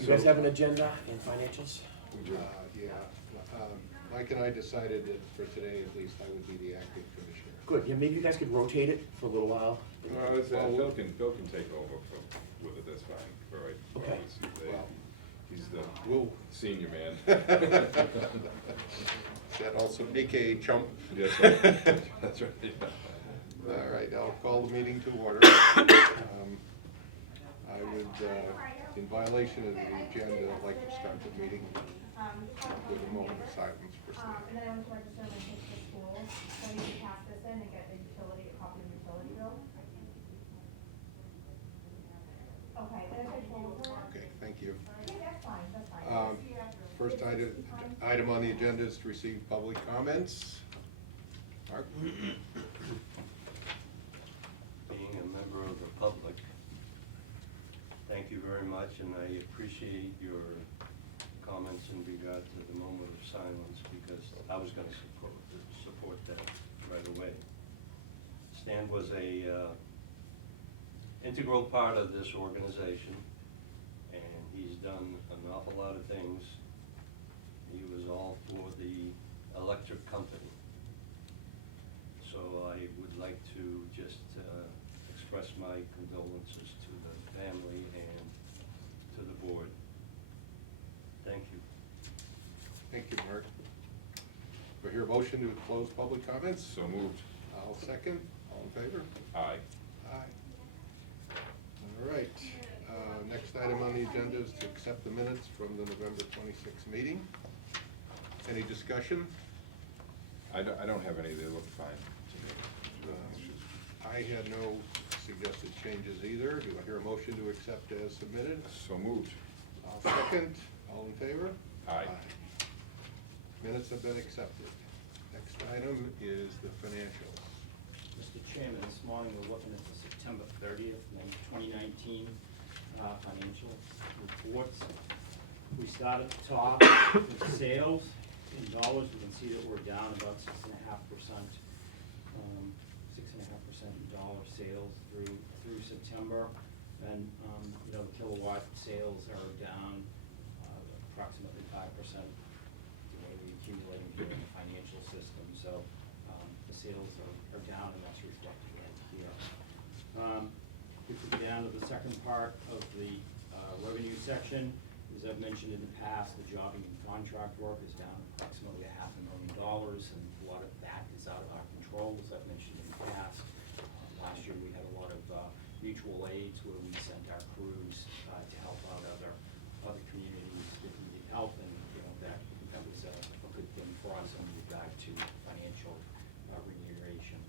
You guys have an agenda in financials? Yeah, Mike and I decided that for today at least I would be the acting commissioner. Good, yeah, maybe you guys could rotate it for a little while. Bill can take over with it, that's fine, all right. Okay. Well, He's the we'll senior man. that also make a chump. That's right, that's right, yeah. All right, I'll call the meeting to order. I would, in violation of the agenda, I'd like to start the meeting with a moment of silence for Steve. And then I went to register my kids for school, so I need to pass this in and get a copy of the utility bill. Okay, then I told her. Okay, thank you. Yeah, that's fine. First item on the agenda is to receive public comments. Mark? Being a member of the public, thank you very much, and I appreciate your comments in regard to the moment of silence, because I was gonna support that right away. Stan was a integral part of this organization, and he's done an awful lot of things. He was all for the electric company. So I would like to just express my condolences to the family and to the board. Thank you. Thank you, Mark. Do I hear a motion to close public comments? So moved. I'll second. All in favor? Aye. Aye. All right. Next item on the agenda is to accept the minutes from the November 26th meeting. Any discussion? I don't have any, they look fine to me. I had no suggested changes either. Do I hear a motion to accept as submitted? So moved. I'll second. All in favor? Aye. Minutes have been accepted. Next item is the financials. Mr. Chairman, this morning we're looking at the September 30th, 2019 financial reports. We start at the top with sales in dollars. We can see that we're down about 6.5%, 6.5% in dollar sales through September. And you know, the kilowatt sales are down approximately 5%. The way we accumulate here in the financial system, so the sales are down, and that's reflected right here. If we go down to the second part of the revenue section, as I've mentioned in the past, the jobbing and contract work is down approximately $500,000, and a lot of that is out of our control, as I've mentioned in the past. Last year we had a lot of mutual aids where we sent our crews to help out other communities that needed help, and you know that was a good thing for us in regard to financial remuneration.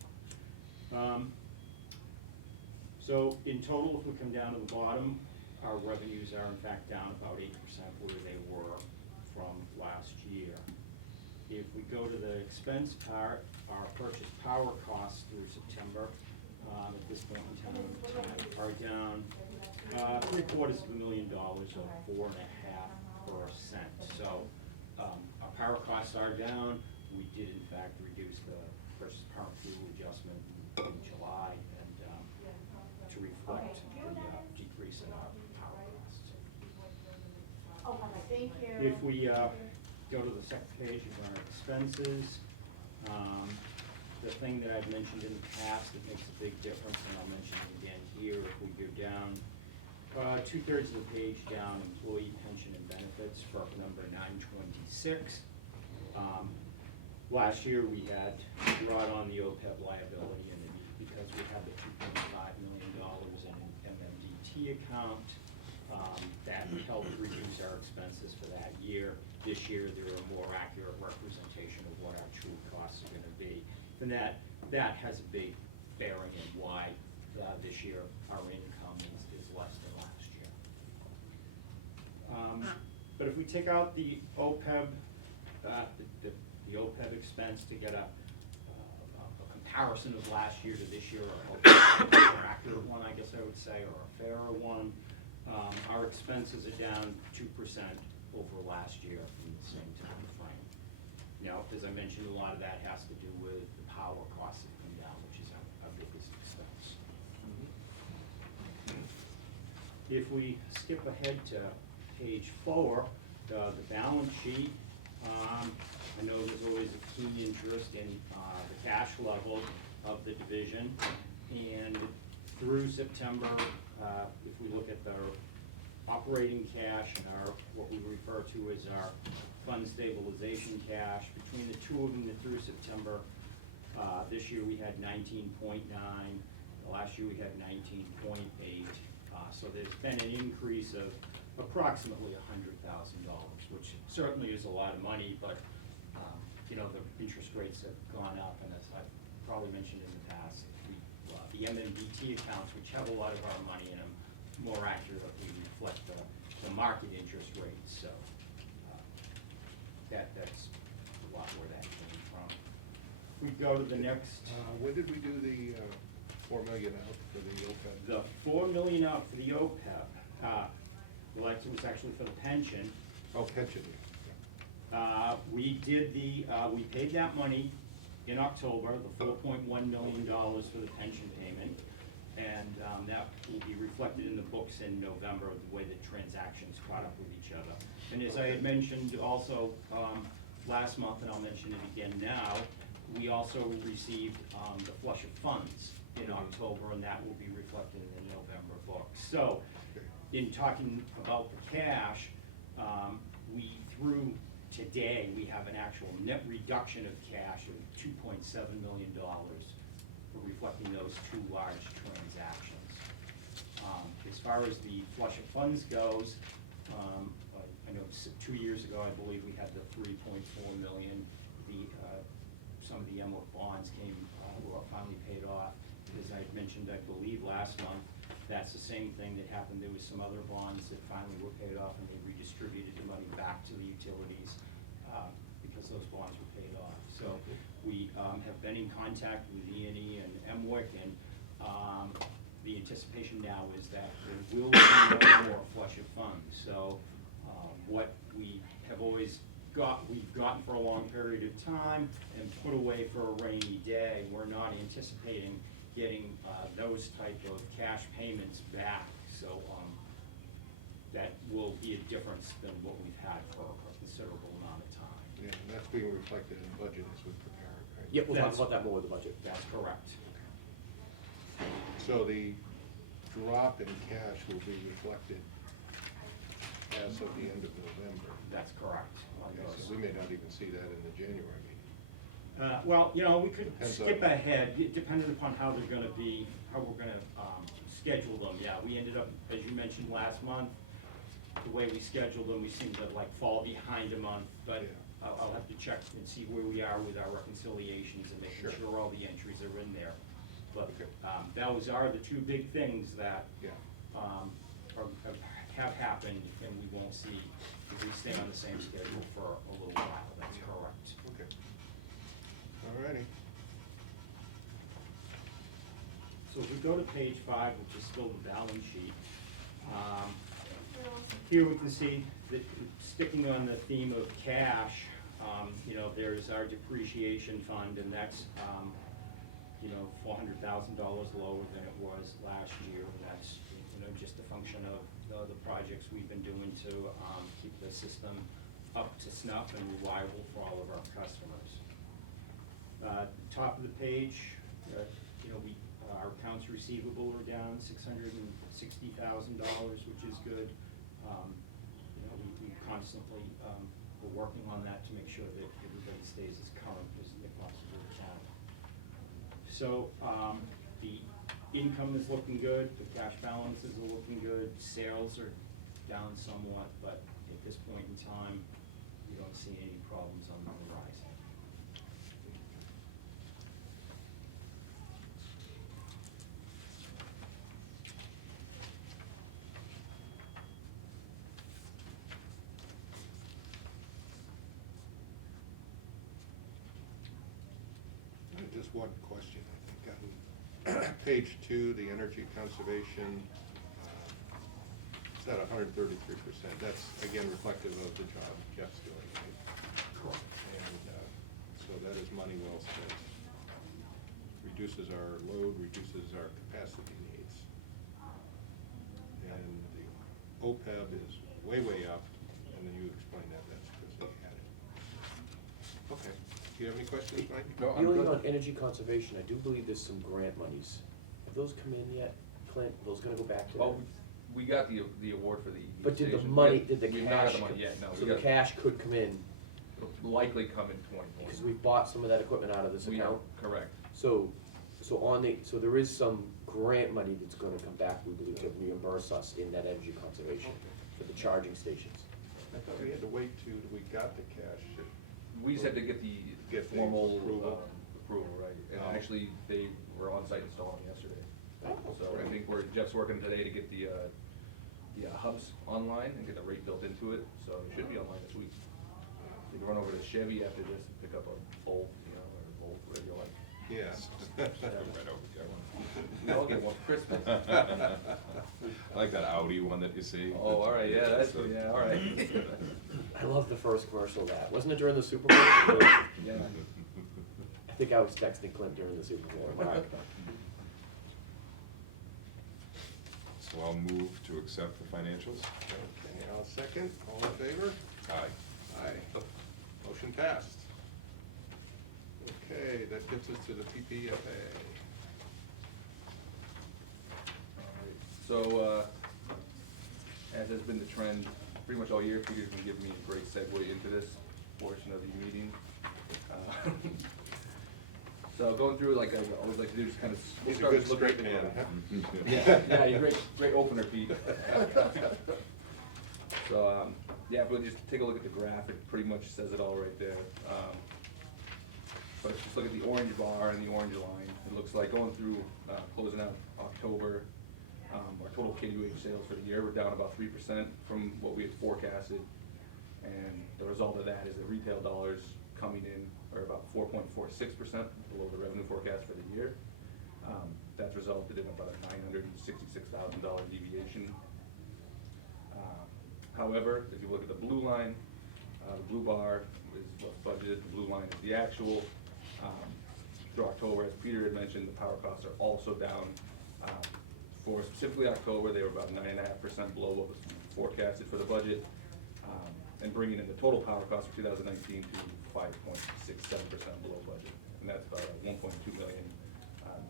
So in total, if we come down to the bottom, our revenues are in fact down about 8% where they were from last year. If we go to the expense part, our purchase power costs through September at this point in time are down $750,000 or 4.5%. So our power costs are down. We did in fact reduce the purchase power fuel adjustment in July and to reflect the decrease in our power costs. Oh, perfect, thank you. If we go to the second page of our expenses, the thing that I've mentioned in the past that makes a big difference, and I'll mention it again here, if we go down 2/3 of the page down, employee pension and benefits, for number 926. Last year we had brought on the OPEB liability, and because we had the $2.5 million in an MMDT account, that helped reduce our expenses for that year. This year they're a more accurate representation of what our true costs are going to be. And that has a big bearing in why this year our income is less than last year. But if we take out the OPEB, the OPEB expense to get a comparison of last year to this year, or a more accurate one, I guess I would say, or a fairer one, our expenses are down 2% over last year from the same time frame. Now, as I mentioned, a lot of that has to do with the power costs that come down, which is our biggest expense. If we skip ahead to page 4, the balance sheet. I know there's always a keen interest in the cash level of the division. And through September, if we look at the operating cash and our, what we refer to as our fund stabilization cash, between the two of them through September, this year we had 19.9, last year we had 19.8. So there's been an increase of approximately $100,000, which certainly is a lot of money, but you know, the interest rates have gone up, and as I've probably mentioned in the past, the MMDT accounts, which have a lot of our money in them, more accurately reflect the market interest rates, so that's a lot where that came from. We go to the next. When did we do the $4 million out for the OPEB? The $4 million out for the OPEB, well, it was actually for the pension. Oh, pension, yeah. We did we paid that money in October, the $4.1 million for the pension payment. And that will be reflected in the books in November, the way the transactions caught up with each other. And as I had mentioned also last month, and I'll mention it again now, we also received the flush of funds in October, and that will be reflected in the November books. So, in talking about the cash, through today, we have an actual net reduction of cash of $2.7 million, reflecting those two large transactions. As far as the flush of funds goes, I know 2 years ago, I believe we had the $3.4 million. Some of the Emmerich bonds were finally paid off. As I mentioned, I believe last month, that's the same thing that happened. There was some other bonds that finally were paid off, and they redistributed the money back to the utilities because those bonds were paid off. So we have been in contact with E&E and Emmerich, and the anticipation now is that there will be no more flush of funds. So what we have always we've gotten for a long period of time and put away for a rainy day, we're not anticipating getting those type of cash payments back. So that will be a difference than what we've had for a considerable amount of time. Yeah, and that's being reflected in the budget as we prepare it, right? Yep, we'll talk about that more with the budget. That's correct. So the drop in cash will be reflected as of the end of November. That's correct. On Okay, those. so we may not even see that in the January meeting. Well, you know, we could Depends skip on- ahead, depending upon how they're gonna be, how we're gonna schedule them. Yeah, we ended up, as you mentioned last month, the way we scheduled them, we seemed to like fall behind a month, but Yeah. I'll have to check and see where we are with our reconciliations and making Sure. sure all the entries are in there. But Okay. those are the two big things that Yeah. have happened, and we won't see, if we stay on the same schedule for a little while. That's correct. Okay. All righty. So if we go to page 5, which is still the balance sheet, here we can see that sticking on the theme of cash, you know, there's our depreciation fund, and that's, you know, $400,000 lower than it was last year. And that's, you know, just a function of the projects we've been doing to keep the system up to snuff and reliable for all of our customers. Top of the page, you know, our accounts receivable are down $660,000, which is good. You know, we constantly, we're working on that to make sure that everybody stays as current as they possibly can. So, the income is looking good, the cash balances are looking good, sales are down somewhat, but at this point in time, we don't see any problems on the horizon. Just one question, I think, on page 2, the energy conservation, it's at 133%. That's, again, reflective of the job Jeff's doing, right? Correct. And so that is money well spent. Reduces our load, reduces our capacity needs. And the OPEB is way up, and then you explained that that's because they had it. Okay, do you have any questions, Mike? No, The I'm only good. on energy conservation, I do believe there's some grant monies. Have those come in yet, Clint? Those gonna go back to Well, them? we got the award for the EV But did the station. money, We- did the We've not got cash, the money yet, no. so We the got- cash could come in, Likely come in 2020. because we bought some of that equipment out of this We have, account. correct. So there is some grant money that's gonna come back, we believe, to reimburse us in that energy conservation for the charging stations. I thought we had to wait till we got the cash. We just had to get the Get the formal approval. approval, right? And Oh. actually, they were on site installing yesterday. Oh, So I think Jeff's working today to get the hubs online and get the rate built into it, so it should be online this week. So you can run over to Chevy after this and pick up a Volt, or Volt, whatever you like. Yes. Right over there. We all get one for Christmas. I like that Audi one that you see. Oh, all right, yeah, that's, yeah, all right. I love the first commercial of that. Wasn't it during the Super Bowl? Yeah. I think I was texting Clint during the Super Bowl. Mark. So I'll move to accept the financials. Okay, I'll second. All in favor? Aye. Aye. Motion passed. Okay, that gets us to the PPFA. So, as has been the trend pretty much all year, Peter's been giving me a great segue into this portion of the meeting. So going through, like I always like to do, just kind of, we'll He's a start good just looking at straight the. man, huh? Yeah, you're great opener, Pete. So, yeah, if we'll just take a look at the graph, it pretty much says it all right there. But just look at the orange bar and the orange line. It looks like going through, closing out October, our total KWH sales for the year were down about 3% from what we had forecasted. And the result of that is that retail dollars coming in are about 4.46% below the revenue forecast for the year. That's resulted in about a $966,000 deviation. However, if you look at the blue line, the blue bar is what's budgeted, the blue line is the actual. Through October, as Peter had mentioned, the power costs are also down. For specifically October, they were about 9.5% below what was forecasted for the budget, and bringing in the total power cost for 2019 to 5.67% below budget, and that's about a 1.2 million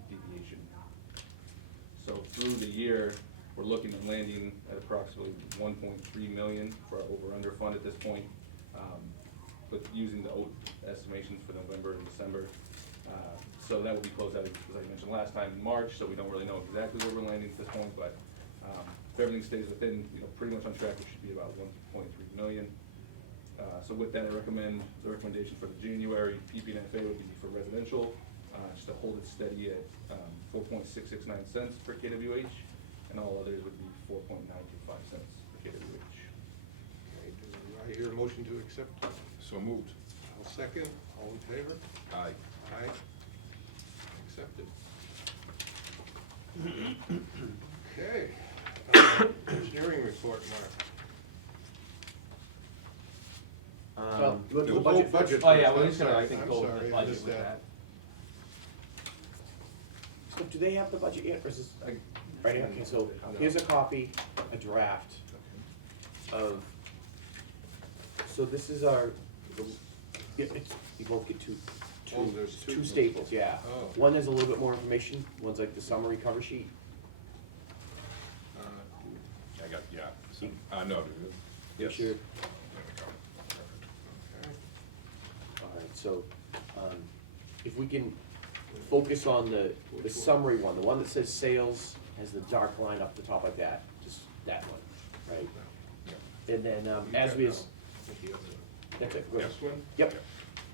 deviation. So through the year, we're looking at landing at approximately 1.3 million for our over/under fund at this point, but using the old estimations for November and December. So that will be closed out, as I mentioned last time, in March, so we don't really know exactly where we're landing at this point, but if everything stays within, pretty much on track, it should be about 1.3 million. So with that, I recommend, the recommendation for the January PPNFA would be for residential, just to hold it steady at 4.669 cents per kWh, and all others would be 4.925 cents per kWh. Okay, do I hear a motion to accept? So moved. I'll second. All in favor? Aye. Aye. Accepted. Okay, engineering report, Mark. Well, you want to do the Oh, budget budget first? Oh, yeah, first. we're I'm just gonna, I sorry, think, I'm go over sorry, the I budget missed with that. that. So do they have the budget yet, or is this, I- right, okay, so here's a copy, a draft of, so this is our, you both get two, Oh, there's two. two staples, yeah. Oh. One has a little bit more information, one's like the summary cover sheet. I got, yeah. So, no, dude. Yes. Sure. There we go. Perfect. Okay. All right, so, if we can focus on the summary one, the one that says sales has the dark line up the top like that, just that one, right? Yeah. And then, You as got we, that one. I think the other one. that's it, good. This one? Yep,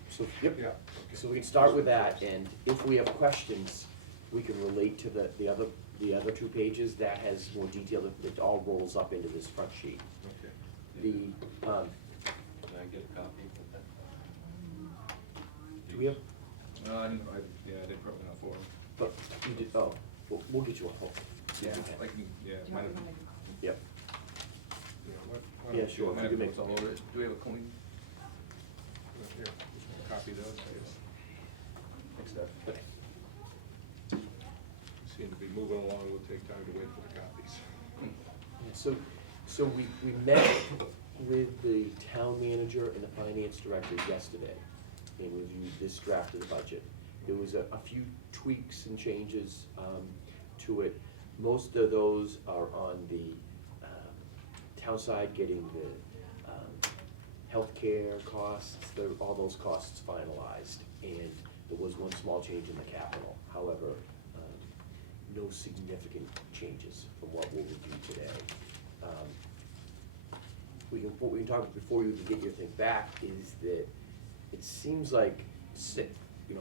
so, yep. Yeah. So we can start with that, and if we have questions, we can relate to the other two pages, that has more detail, it all rolls up into this front sheet. Okay. The, Can I get a copy of that? do we have, I didn't print one out for him. but, you did, oh, we'll get you a whole. Yeah, I can, yeah, mine, Yep, Yeah, what? Yeah, sure. mine You can make- notes all over it. Do we have a clean? Here, just copy those, please. Thanks, Steph. okay. Seem to be moving along, we'll take time to wait for the copies. Yeah, So we met with the town manager and the finance director yesterday and reviewed this draft of the budget. There was a few tweaks and changes to it. Most of those are on the town side, getting the healthcare costs, all those costs finalized. And there was one small change in the capital. However, no significant changes from what we'll review today. What we can talk about before you can get your thing back is that it seems like,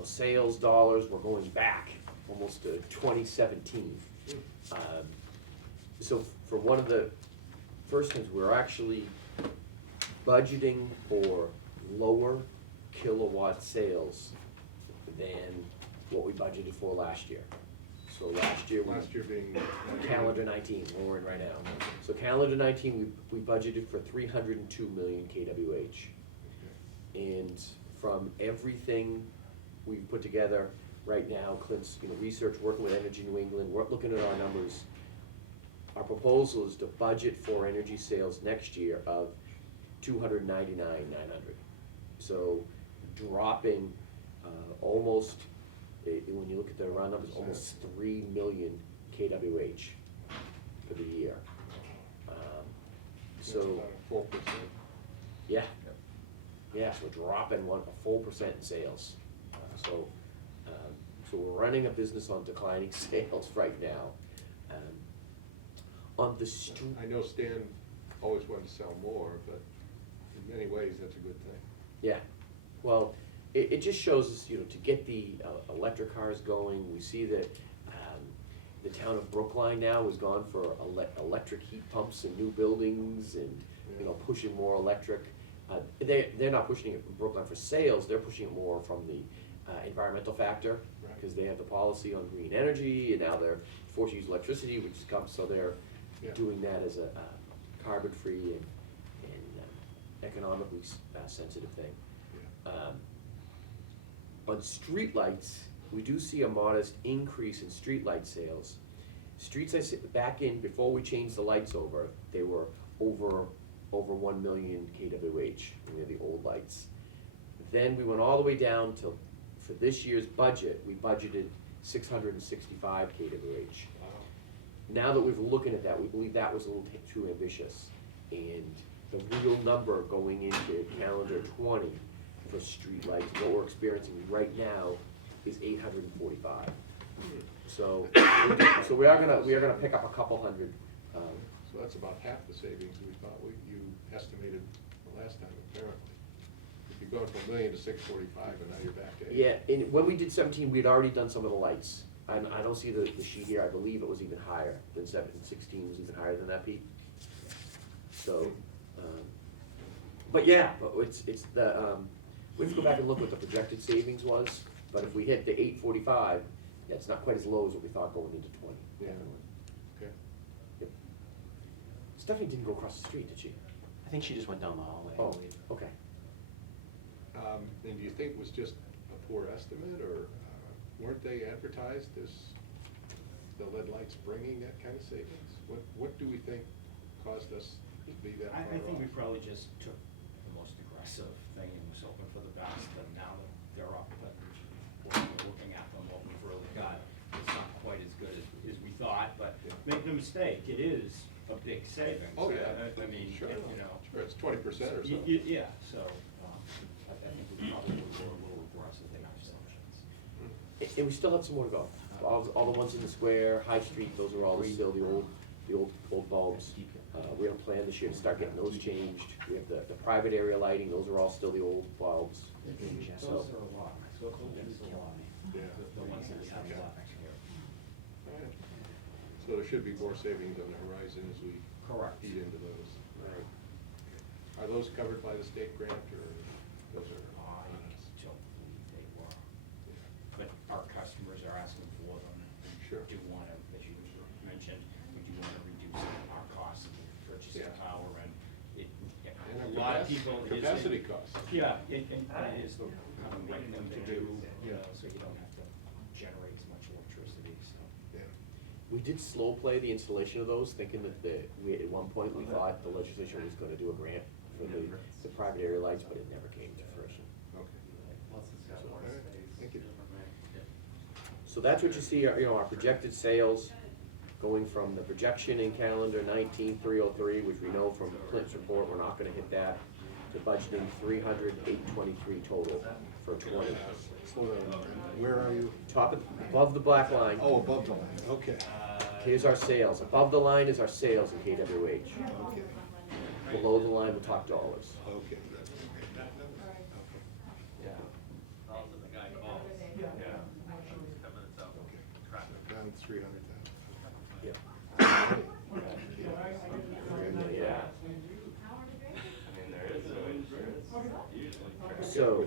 sales dollars were going back almost to 2017. So for one of the first things, we're actually budgeting for lower kilowatt sales than what we budgeted for last year. So last year, Last year being. calendar 19, where we're in right now. So calendar 19, we budgeted for 302 million kWh. And from everything we've put together right now, Clint's, research, working with Energy New England, we're looking at our numbers. Our proposal is to budget for energy sales next year of 299,900. So dropping almost, when you look at the round numbers, almost 3 million kWh for the year. That's about a 4%. Yeah, yeah, so we're dropping a full percent in sales. So we're running a business on declining sales right now. On the street. I know Stan always wanted to sell more, but in many ways, that's a good thing. Yeah, well, it just shows us, to get the electric cars going. We see that the town of Brookline now has gone for electric heat pumps in new buildings and, pushing more electric. They're not pushing it from Brookline for sales, they're pushing it more from the environmental factor, because they have the policy on green energy, and now they're forced to use electricity, which comes, so they're doing that as a carbon-free and economically sensitive thing. On streetlights, we do see a modest increase in streetlight sales. Streets back in, before we changed the lights over, they were over 1 million kWh, the old lights. Then we went all the way down to, for this year's budget, we budgeted 665 kWh. Now that we've looking at that, we believe that was a little too ambitious. And the real number going into calendar 20 for streetlights, what we're experiencing right now is 845. So we are gonna pick up a couple hundred. So that's about half the savings we thought you estimated the last time, apparently. If you're going from 1 million to 645, and now you're back to 8. Yeah, and when we did 17, we'd already done some of the lights. I don't see the sheet here, I believe it was even higher than 16 was even higher than that, Pete. So, but it's the, we have to go back and look what the projected savings was, but if we hit the 845, it's not quite as low as what we thought going into 20. Yeah. Okay. Yep. Stephanie didn't go across the street, did she? I think she just went down the hallway, I Oh, believe. okay. And do you think it was just a poor estimate, or weren't they advertised as the lead lights bringing that kind of savings? What do we think caused us to be that far off? I think we probably just took the most aggressive thing and was hoping for the best, and now that they're up, but we're looking at them, what we've really got, it's not quite as good as we thought, but make no mistake, it is a big savings. Oh, yeah. I mean, Sure. Sure, it's 20% or so. Yeah, so, I think we probably were a little aggressive in our assumptions. And we still have some more to go. All the ones in the square, High Street, those are all still the old bulbs. We're gonna plan this year to start getting those changed. We have the private area lighting, those are all still the old bulbs. Those So, are a lot, those are a lot. Yeah. The ones that we have left here. All right. So there should be more savings on the horizon as we Correct. eat into those. Right. Are those covered by the state grant, or those are? I don't believe they were, but our customers are asking for them. Sure. We do want to, as you mentioned, we do want to reduce our costs of purchasing Yeah. power, and And a our lot of people. it is- capacity costs. Yeah, and it is the kind of right thing to do, so you don't have to generate as much electricity, so. Yeah. We did slow play the installation of those, thinking that at one point, we thought the legislature was gonna do a grant for the private area lights, but it never came to fruition. Okay. All right, thank you. So that's what you see, our projected sales, going from the projection in calendar 19,303, which we know from Clint's report, we're not gonna hit that, to budgeting 300,823 total for 20. Slow down. Where are you? Above the black line, Oh, above the line, okay. here's our sales. Above the line is our sales in KWH. Okay, Below the line, we talk dollars. okay. Down 300,000. Yeah. Yeah. So,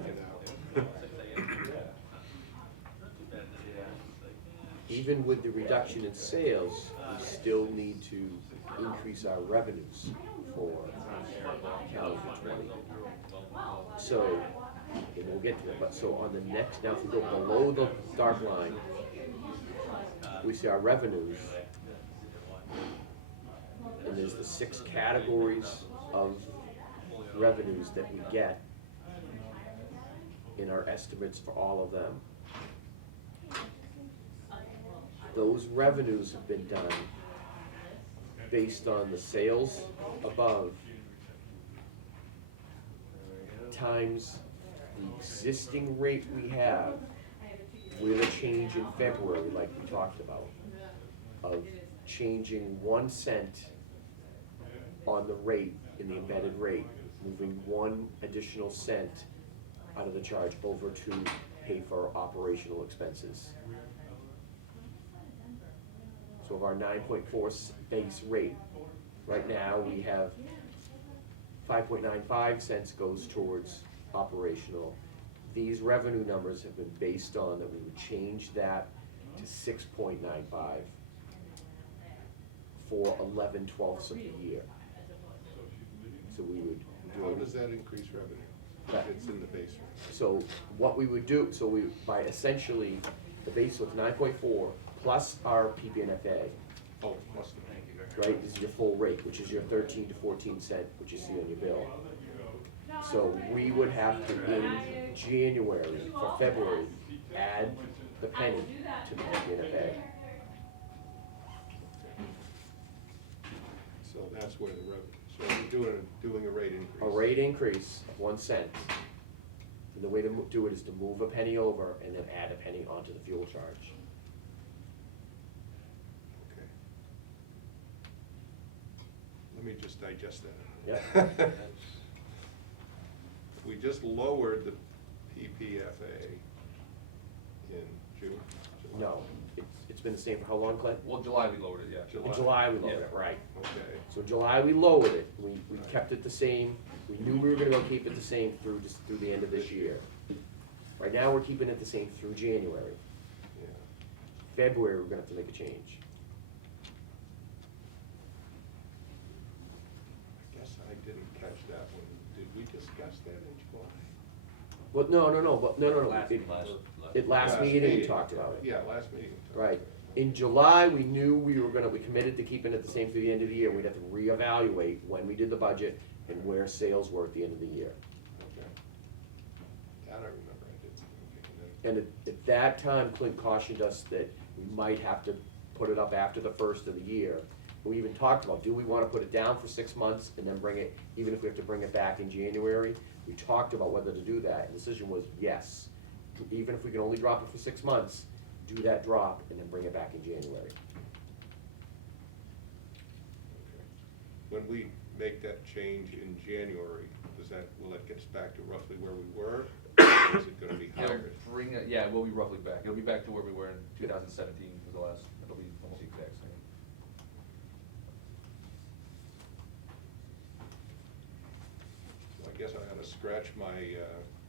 even with the reduction in sales, we still need to increase our revenues for calendar 20. So, and we'll get to that, but so on the next, now if we go below the dark line, we see our revenues. And there's the 6 categories of revenues that we get in our estimates for all of them. Those revenues have been done based on the sales above times the existing rate we have with a change in February, like we talked about, of changing 1 cent on the rate, in the embedded rate, moving 1 additional cent out of the charge over to pay for operational expenses. So of our 9.4 base rate, right now we have 5.95 cents goes towards operational. These revenue numbers have been based on that we would change that to 6.95 for 11/12 of the year. So we would do. How does that increase revenue? That- It's in the base rate. So what we would do, so we, by essentially, the base of 9.4 plus our PPNFA, Oh, must have. right, is your full rate, which is your 13 to 14 cent, which you see on your bill. So we would have to, in January, for February, add the penny to the PPNFA. So that's where the revenue, so we're doing a rate increase. A rate increase of 1 cent. And the way to do it is to move a penny over and then add a penny onto the fuel charge. Okay. Let me just digest that. Yep. We just lowered the PPFA in June? July? No, it's been the same for how long, Clint? Well, July we lowered it, yeah. In July we lowered it, right. Okay, So July we lowered it, we kept it the same, we knew we were gonna go keep it the same through the end of this year. Right now, we're keeping it the same through January. yeah. February, we're gonna have to make a change. I guess I didn't catch that one. Did we discuss that in July? Well, no, Last last meeting we talked about it. Yeah, last meeting. we talked Right. about In July, we knew we committed to keeping it the same through the end of the year, we'd have to reevaluate when we did the budget and where sales were at the end of the year. it. Okay. That I remember, I did. Okay, And at that time, Clint cautioned us that we might have to put it up after the first of the year. We even talked about, do we wanna put it down for 6 months and then bring it, even if we have to bring it back in January? We talked about whether to do that, and the decision was yes. Even if we can only drop it for 6 months, do that drop and then bring it back in January. Okay. When we make that change in January, will that get us back to roughly where we were? Or is it gonna be higher? Yeah, we'll be roughly back. It'll be back to where we were in 2017 was the last, it'll be almost the exact same. So I guess I ought to scratch my,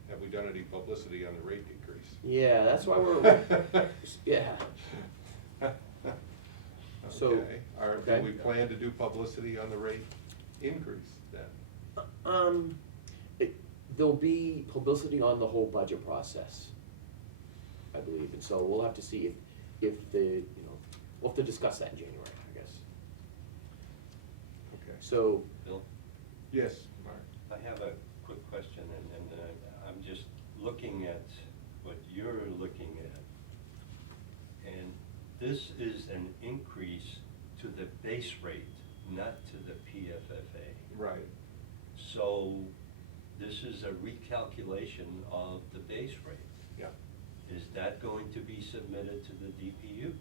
have we done any publicity on the rate decrease? Yeah, that's why we're, yeah. So, Okay, do okay. we plan to do publicity on the rate increase then? There'll be publicity on the whole budget process, I believe, and so we'll have to see if the, we'll have to discuss that in January, I guess. Okay. So, Bill, Yes, Mark? I have a quick question, and I'm just looking at what you're looking at. And this is an increase to the base rate, not to the PFFA. Right. So this is a recalculation of the base rate. Yeah. Is that going to be submitted to the DPU?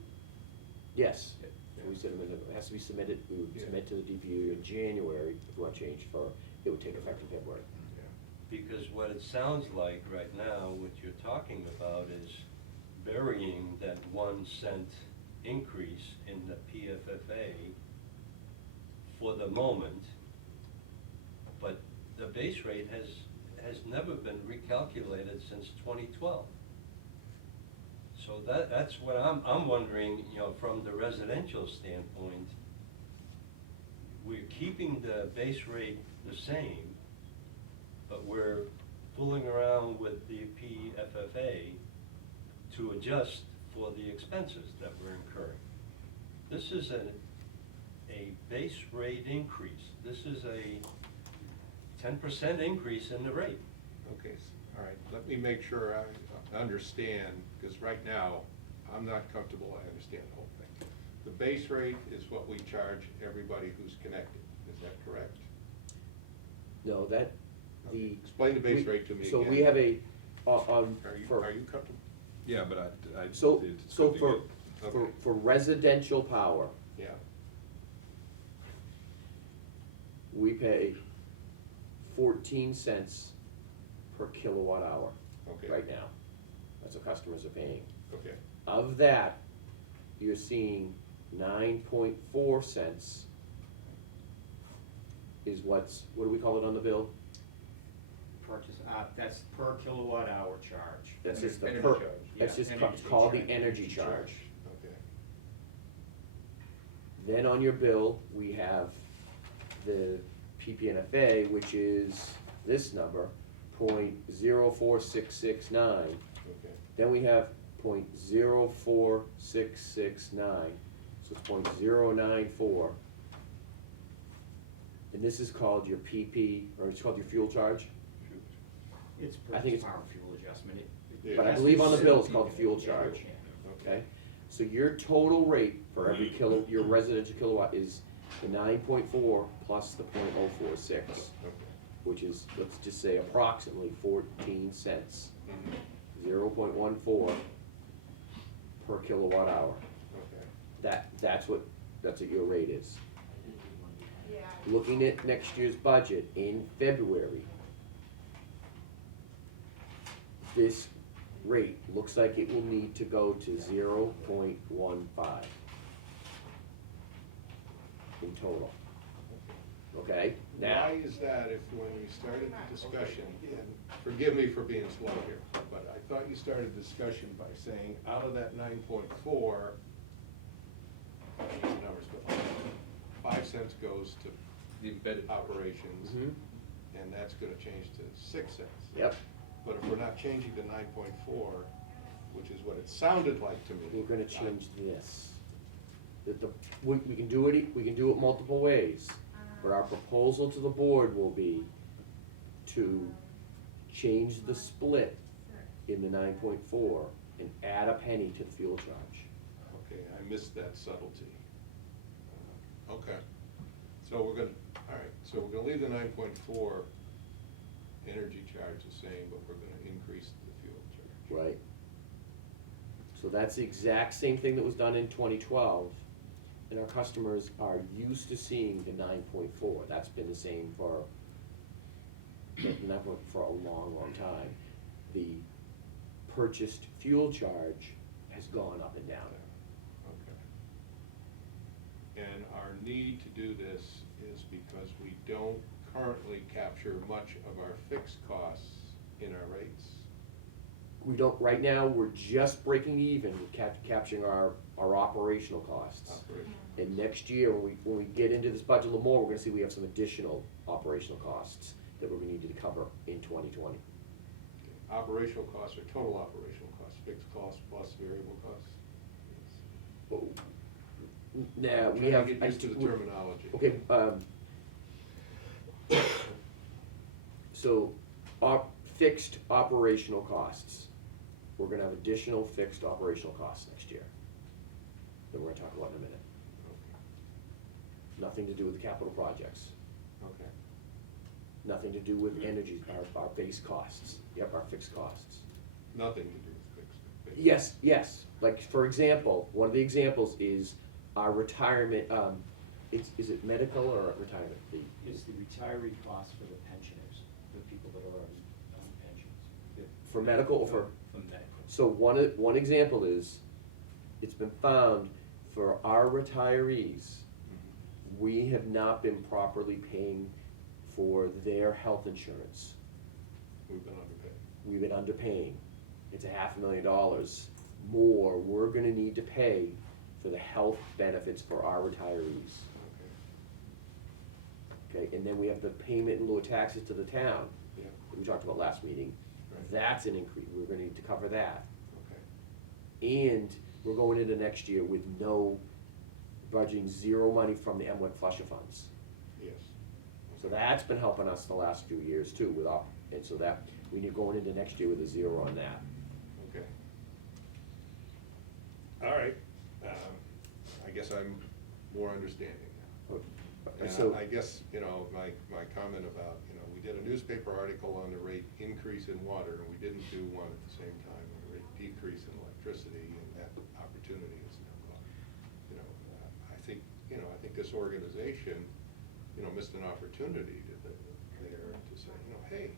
yes, Yeah. we said it has to be submitted, we would Yeah. submit to the DPU in January, if we want to change for, it would take effect in February. Yeah. Because what it sounds like right now, what you're talking about is burying that 1 cent increase in the PFFA for the moment, but the base rate has never been recalculated since 2012. So that's what I'm wondering, you know, from the residential standpoint, we're keeping the base rate the same, but we're fooling around with the PFFA to adjust for the expenses that we're incurring. This is a base rate increase. This is a 10% increase in the rate. Okay, all right, let me make sure I understand, because right now, I'm not comfortable I understand the whole thing. The base rate is what we charge everybody who's connected, is that correct? No, that, the. Explain the base rate to me So again. we have a, Are you for, comfortable? Yeah, but I. so, it's so good to for, get- Okay. for residential power, Yeah, we pay 14 cents per kilowatt hour okay. right now. That's what customers are paying. Okay, Of that, you're seeing 9.4 cents is what do we call it on the bill? Purchase, that's per kilowatt hour charge. That's just the Energy per, charge. that's Yeah, just energy called the charge. energy charge. okay. Then on your bill, we have the PPNFA, which is this number, 0.04669. Okay, Then we have 0.04669, so it's 0.094. And this is called your PP, or it's called your fuel charge, It's I think purchase it's- power fuel adjustment. Yeah. but I has to believe be on the set bill it's to called be- fuel yeah, charge. yeah. Okay? So your total rate for every your residential kilowatt is the 9.4 plus the 0.046, okay. which is, let's just say approximately 14 cents, Mhm. 0.14 per kilowatt hour. Okay, That's what your rate is. Yeah. Looking at next year's budget in February, this rate looks like it will need to go to 0.15 in total. Okay, now, why is that if when we started the discussion, and forgive me for being slow here, but I thought you started discussion by saying out of that 9.4, numbers, but 5 cents goes to The embedded. operations, Mhm. and that's gonna change to 6 cents. Yep, But if we're not changing to 9.4, which is what it sounded like to me. we're gonna change this. We can do it multiple ways, but our proposal to the board will be to change the split in the 9.4 and add a penny to the fuel charge. Okay, I missed that subtlety. Okay, so we're gonna, all right, so we're gonna leave the 9.4 energy charge the same, but we're gonna increase the fuel charge. Right. So that's the exact same thing that was done in 2012, and our customers are used to seeing the 9.4. That's been the same for a long, long time. The purchased fuel charge has gone up and down. Okay. And our need to do this is because we don't currently capture much of our fixed costs in our rates. We don't, right now, we're just breaking even with capturing our operational costs. Operation. And next year, when we get into this budget a little more, we're gonna see we have some additional operational costs that we're gonna need to cover in 2020. Operational costs are total operational costs, fixed costs plus variable costs. But Nah, we Trying to have. get used to the terminology. Okay, so, fixed operational costs. We're gonna have additional fixed operational costs next year that we're gonna talk about in a minute. Nothing to do with capital projects, Okay. nothing to do with energy, our base costs, yep, our fixed costs. Nothing to do with fixed. Yes, yes, like, for example, one of the examples is our retirement, is it medical or retirement? It's the retiree cost for the pensioners, the people that are on pensions. For medical or for? For medical. So one example is, it's been found for our retirees, we have not been properly paying for their health insurance. We've been underpaid. We've been underpaying. It's $500,000 more we're gonna need to pay for the health benefits for our retirees. Okay. Okay, and then we have the payment in lieu of taxes to the town, Yeah, that we talked about last meeting. Right. That's an increase, we're gonna need to cover that. okay. And we're going into next year with budgeting zero money from the MWIC flusher funds. Yes. So that's been helping us the last few years too and so that, we need going into next year with a zero on that. Okay. All right. I guess I'm more understanding now. So, And I guess, my comment about, we did a newspaper article on the rate increase in water, and we didn't do one at the same time on the rate decrease in electricity, and that opportunity is now gone. I think this organization, missed an opportunity to say, hey,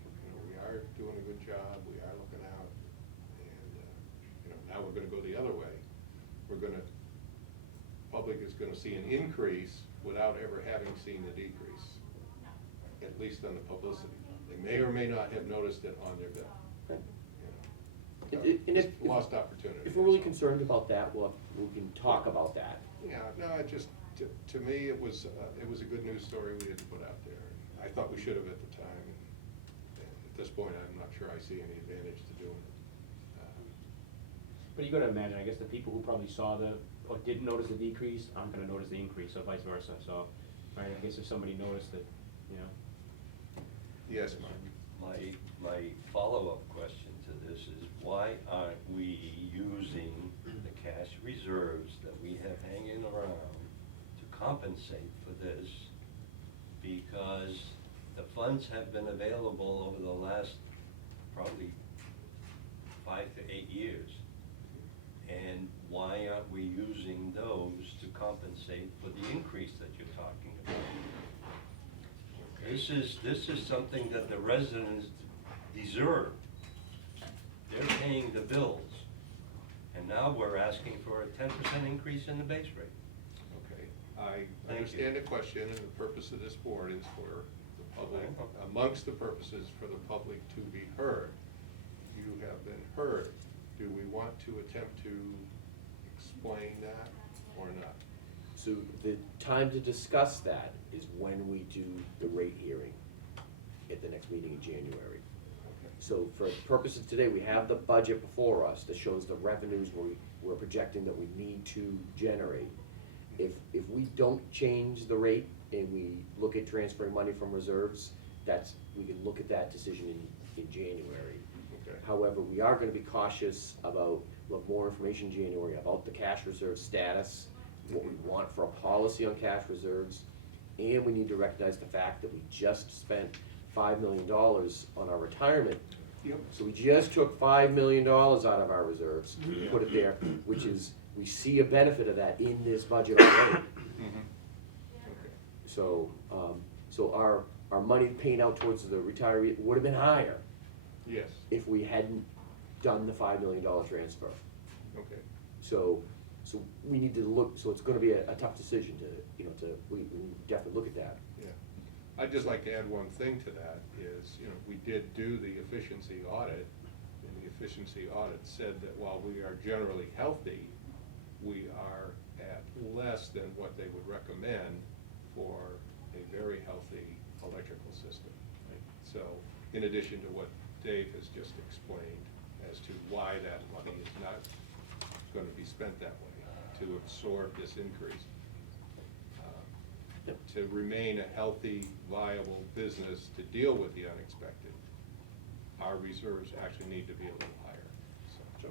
we are doing a good job, we are looking out, and, now we're gonna go the other way. Public is gonna see an increase without ever having seen a decrease, at least on the publicity. They may or may not have noticed it on their bill. okay. And Just if- lost opportunity. If we're really that's all. concerned about that, we can talk about that. Yeah, no, to me, it was a good news story we didn't put out there. I thought we should have at the time, and at this point, I'm not sure I see any advantage to doing it. But you gotta imagine, I guess the people who probably saw or didn't notice the decrease aren't gonna notice the increase, or vice versa, so, right, I guess if somebody noticed it, Yes, Mike? My follow-up question to this is, why aren't we using the cash reserves that we have hanging around to compensate for this? Because the funds have been available over the last probably 5 to 8 years. And why aren't we using those to compensate for the increase that you're talking about? This is something that the residents deserve. They're paying the bills, and now we're asking for a 10% increase in the base rate. Okay, I Thank understand you. the question, and the purpose of this board is for the public, Okay. amongst the purposes for the public to be heard. You have been heard. Do we want to attempt to explain that or not? So the time to discuss that is when we do the rate hearing at the next meeting in January. Okay. So for purposes today, we have the budget before us that shows the revenues we're projecting that we need to generate. If we don't change the rate and we look at transferring money from reserves, we can look at that decision in January. Okay. However, we are gonna be cautious about, we'll have more information in January about the cash reserve status, what we want for a policy on cash reserves, and we need to recognize the fact that we just spent $5 million on our retirement. Yep. So we just took $5 million out of our reserves, put it there, which is, we see a benefit of that in this budget already. Okay. So, so our money paying out towards the retiree would have been higher Yes, if we hadn't done the $5 million transfer. okay. So we need to look, so it's gonna be a tough decision we definitely look at that. Yeah. I'd just like to add one thing to that is, we did do the efficiency audit, and the efficiency audit said that while we are generally healthy, we are at less than what they would recommend for a very healthy electrical system. So, in addition to what Dave has just explained as to why that money is not gonna be spent that way, to absorb this increase. to remain a healthy, viable business to deal with the unexpected, our reserves actually need to be a little higher. So,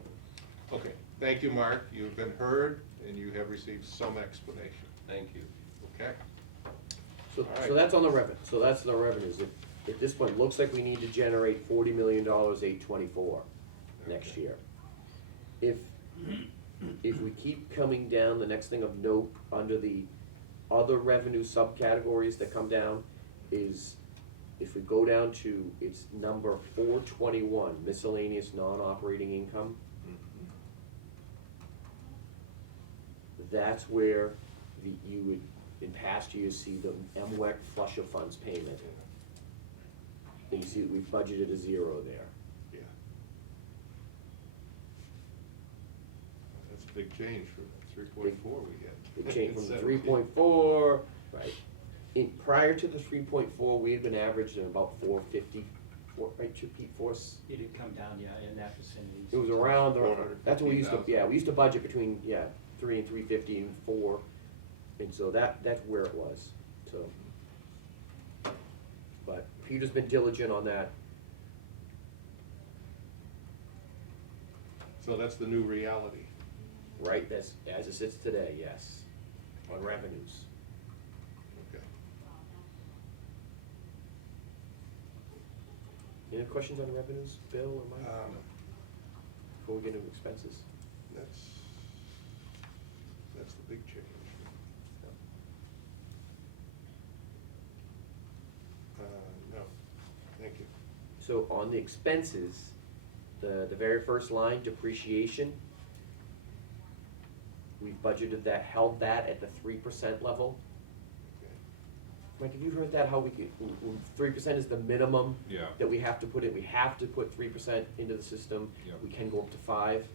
okay, thank you, Mark. You've been heard, and you have received some explanation. Thank you. Okay? So, All right. so that's on the that's the revenues. At this point, looks like we need to generate $40 million, 824 next Okay. year. If we keep coming down, the next thing of note, under the other revenue subcategories that come down, is if we go down to, it's number 421, miscellaneous non-operating income. That's where you would, in past years, see the MWEC flush of funds payment. And you see, we've budgeted a 0 there. Yeah. That's a big change from the 3.4 we get. We changed from the 17. 3.4, right. Prior to the 3.4, we had been averaging about 450, right, Pete, It had come down, yeah, in that vicinity. it was around, $450,000. that's what we used to, yeah, we used to budget between, 3 and 350 and 4, and so that's where it was, so. But Peter's been diligent on that. So that's the new reality. Right, that's, as it sits today, yes, on revenues. Okay. Any questions on the revenues, Bill or Mike? Before we get into expenses? That's the big change. No, thank you. So on the expenses, the very first line, depreciation, we've budgeted that, held that at the 3% level. Okay. Mike, have you heard that, how we could, 3% is the minimum Yeah. that we have to put in, we have to put 3% into the system. Yeah. We can go up to 5.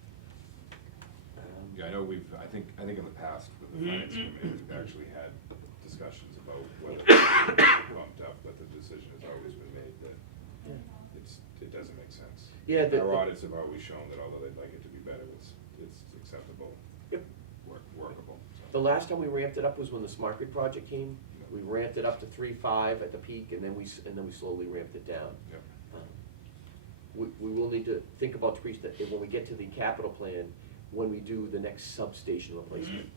Yeah, I know I think in the past with the finance committee, we've actually had discussions about whether it's bumped up, but the decision has always been made that it doesn't make sense. Yeah, Our audits have always shown that although they'd like it to be better, it's acceptable, Yep. workable. So. The last time we ramped it up was when the Smart Grid project came. We ramped it up to 3.5 at the peak, and then we slowly ramped it down. Yep. We will need to think about when we get to the capital plan, when we do the next substation replacement,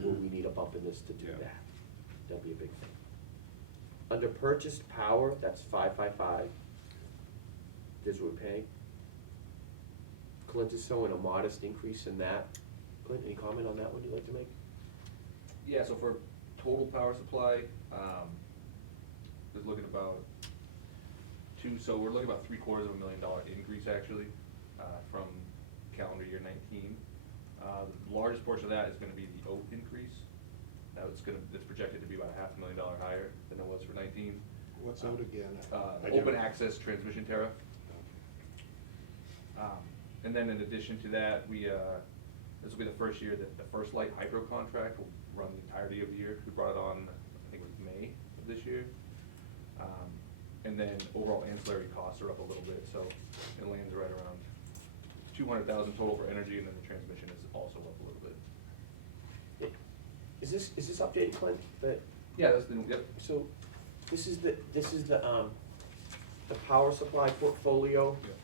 will we need a bump in this to do Yeah. that? That'll be a big thing. Under purchased power, that's 555. There's what we pay. Clint is showing a modest increase in that. Clint, any comment on that one you'd like to make? Yeah, so for total power supply, was looking about we're looking about $750,000 increase actually, from calendar year 19. The largest portion of that is gonna be the OAT increase. It's projected to be about $500,000 higher than it was for 19. What's out again? Open access transmission tariff. And then in addition to that, this will be the first year that the First Light hydro contract will run the entirety of the year. We brought it on, I think it was May of this year. And then overall ancillary costs are up a little bit, so it lands right around $200,000 total for energy, and then the transmission is also up a little bit. Is this updated, Clint? Yeah, that's the, yep. So, this is the power supply portfolio. Yep.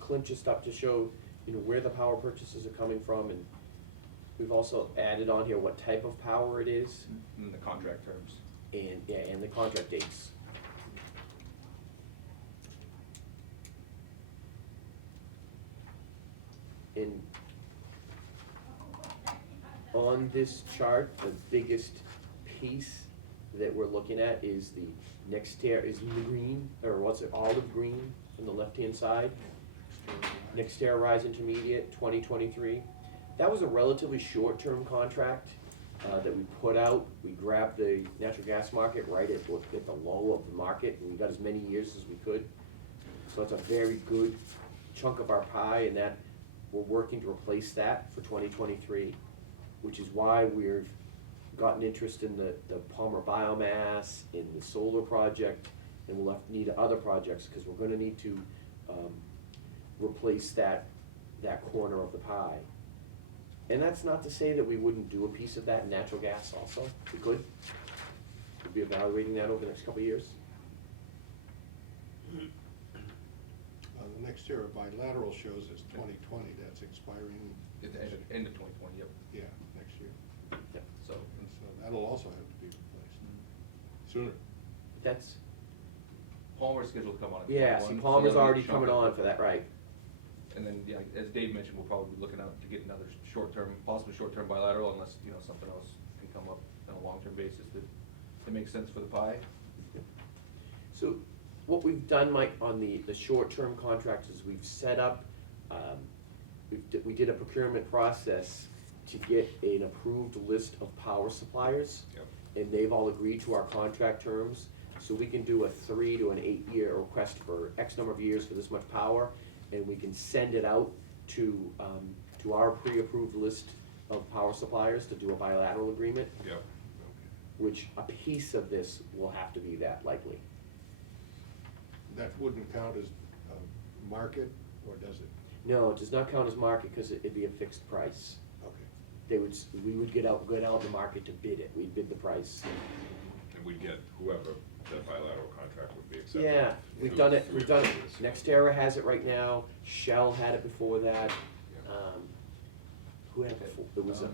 Clint just up to show, where the power purchases are coming from, and we've also added on here what type of power it is, And the contract terms. and the contract dates. And on this chart, the biggest piece that we're looking at is the Nextera is green, or what's it, olive green on the left-hand side. Nextera Rise Intermediate, 2023. That was a relatively short-term contract that we put out. We grabbed the natural gas market right at the low of the market, and we got as many years as we could. So it's a very good chunk of our pie, and that we're working to replace that for 2023, which is why we've gotten interest in the Palmer biomass, in the solar project, and we'll need other projects, because we're gonna need to replace that corner of the pie. And that's not to say that we wouldn't do a piece of that in natural gas also, we could. We'll be evaluating that over the next couple of years. The next year, bilateral shows is 2020, that's expiring. At the end of 2020, yep. Yeah, next year. So, And so that'll also have to be replaced sooner. That's, Palmer's scheduled to come on in yeah, 21, see, so Palmer's that'll be already a coming chunk of- on for that, right? And then, yeah, as Dave mentioned, we'll probably be looking out to get another short-term, possibly short-term bilateral, unless, you know, something else can come up on a long-term basis that makes sense for the pie. So what we've done, Mike, on the short-term contracts is we've set up, we did a procurement process to get an approved list of power suppliers. Yep. And they've all agreed to our contract terms, so we can do a 3 to an 8-year request for X number of years for this much power, and we can send it out to our pre-approved list of power suppliers to do a bilateral agreement, Yep. which a piece of this will have to be that likely. That wouldn't count as a market, or does it? No, it does not count as market, because it'd be a fixed price. Okay. We would get out in the market to bid it, we'd bid the price. And we'd get whoever that bilateral contract would be accepted. Yeah, we've through- done it, through we've done it, this. NextEra has it right now, Shell had it before that. Yeah. Who had it before, it was a,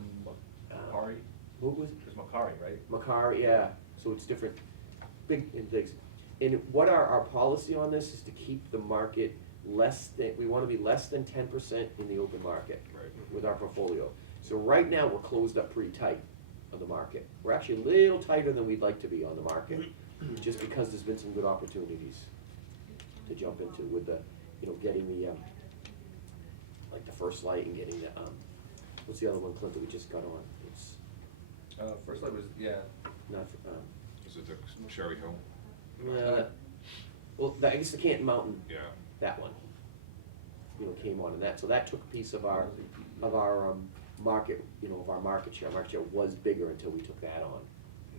Macari, what was, there's Macari, right? Macari, yeah, so it's different, big things. And what our policy on this is to keep the market less than, we wanna be less than 10% in the open market Right. with our portfolio. So right now, we're closed up pretty tight on the market. We're actually a little tighter than we'd like to be on the market, just because there's been some good opportunities to jump into with the, you know, getting the, like the First Light and getting the, what's the other one, Clint, that we just got on? It's First Light was, yeah, not, Is it the Cherry Hill? well, I guess the Canton Mountain, Yeah. that one, you know, came on, and that, so that took a piece of our, market, you know, of our market share. Market share was bigger until we took that on.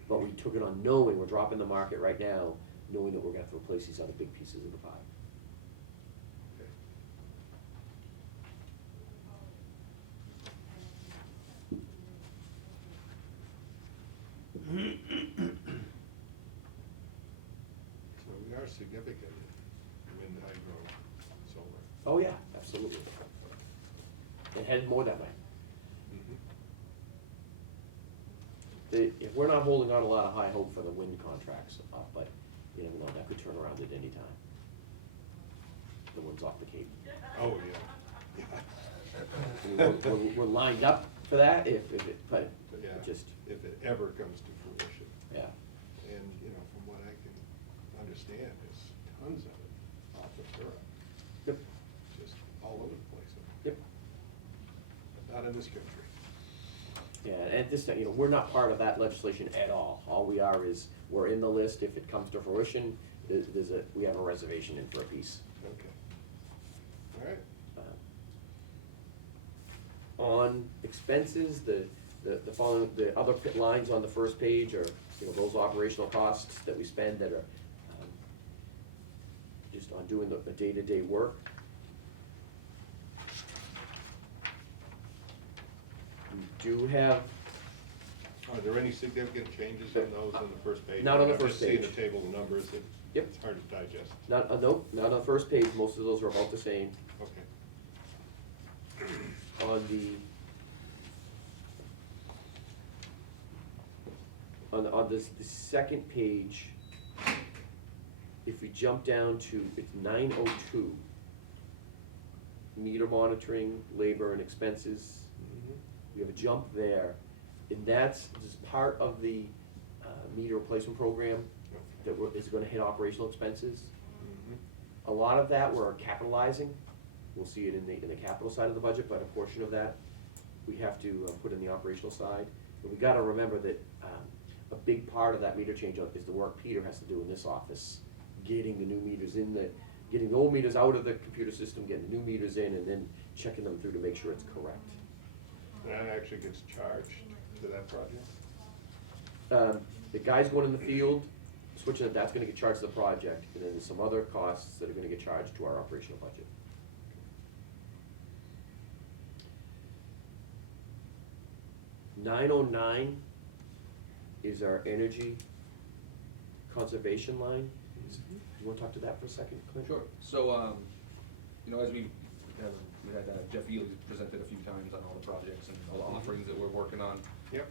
But we took it on knowing we're dropping the market right now, knowing that we're gonna have to replace these other big pieces of the pie. So we are significant in wind, hydro, solar. Oh, yeah, absolutely. And headed more that way. If we're not holding out a lot of high hope for the wind contracts, but you never know, that could turn around at any time. The ones off the Cape. Oh, yeah. Yeah. I mean, we're lined up for that if it, but Yeah, it just, if it ever comes to fruition. yeah. And, you know, from what I can understand, there's tons of it off of Europe, Yep, just all over the place. yep. But not in this country. Yeah, and at this time, you know, we're not part of that legislation at all. All we are is, we're in the list. If it comes to fruition, we have a reservation in for a piece. Okay. All right. On expenses, the following, the other lines on the first page are, you know, those operational costs that we spend that are just on doing the day-to-day work. We do have, Are there any significant changes in those on the first page? Not on the I've first just seen page. the table of numbers, Yep. it's hard to digest. nope, not on the first page, most of those are about the same. Okay. On the second page, if we jump down to, it's 902, meter monitoring, labor and expenses, we have a jump there, and that's just part of the meter replacement program that is gonna hit operational expenses. A lot of that we're capitalizing, we'll see it in the capital side of the budget, but a portion of that we have to put in the operational side. But we gotta remember that a big part of that meter change is the work Peter has to do in this office, getting the new meters getting the old meters out of the computer system, getting the new meters in, and then checking them through to make sure it's correct. That actually gets charged to that project? The guys going in the field, switching it, that's gonna get charged to the project, and then there's some other costs that are gonna get charged to our operational budget. 909 is our energy conservation line. You wanna talk to that for a second, Clint? Sure. So, you know, as we had Jeff Ely presented a few times on all the projects and all the offerings that we're working on. Yep.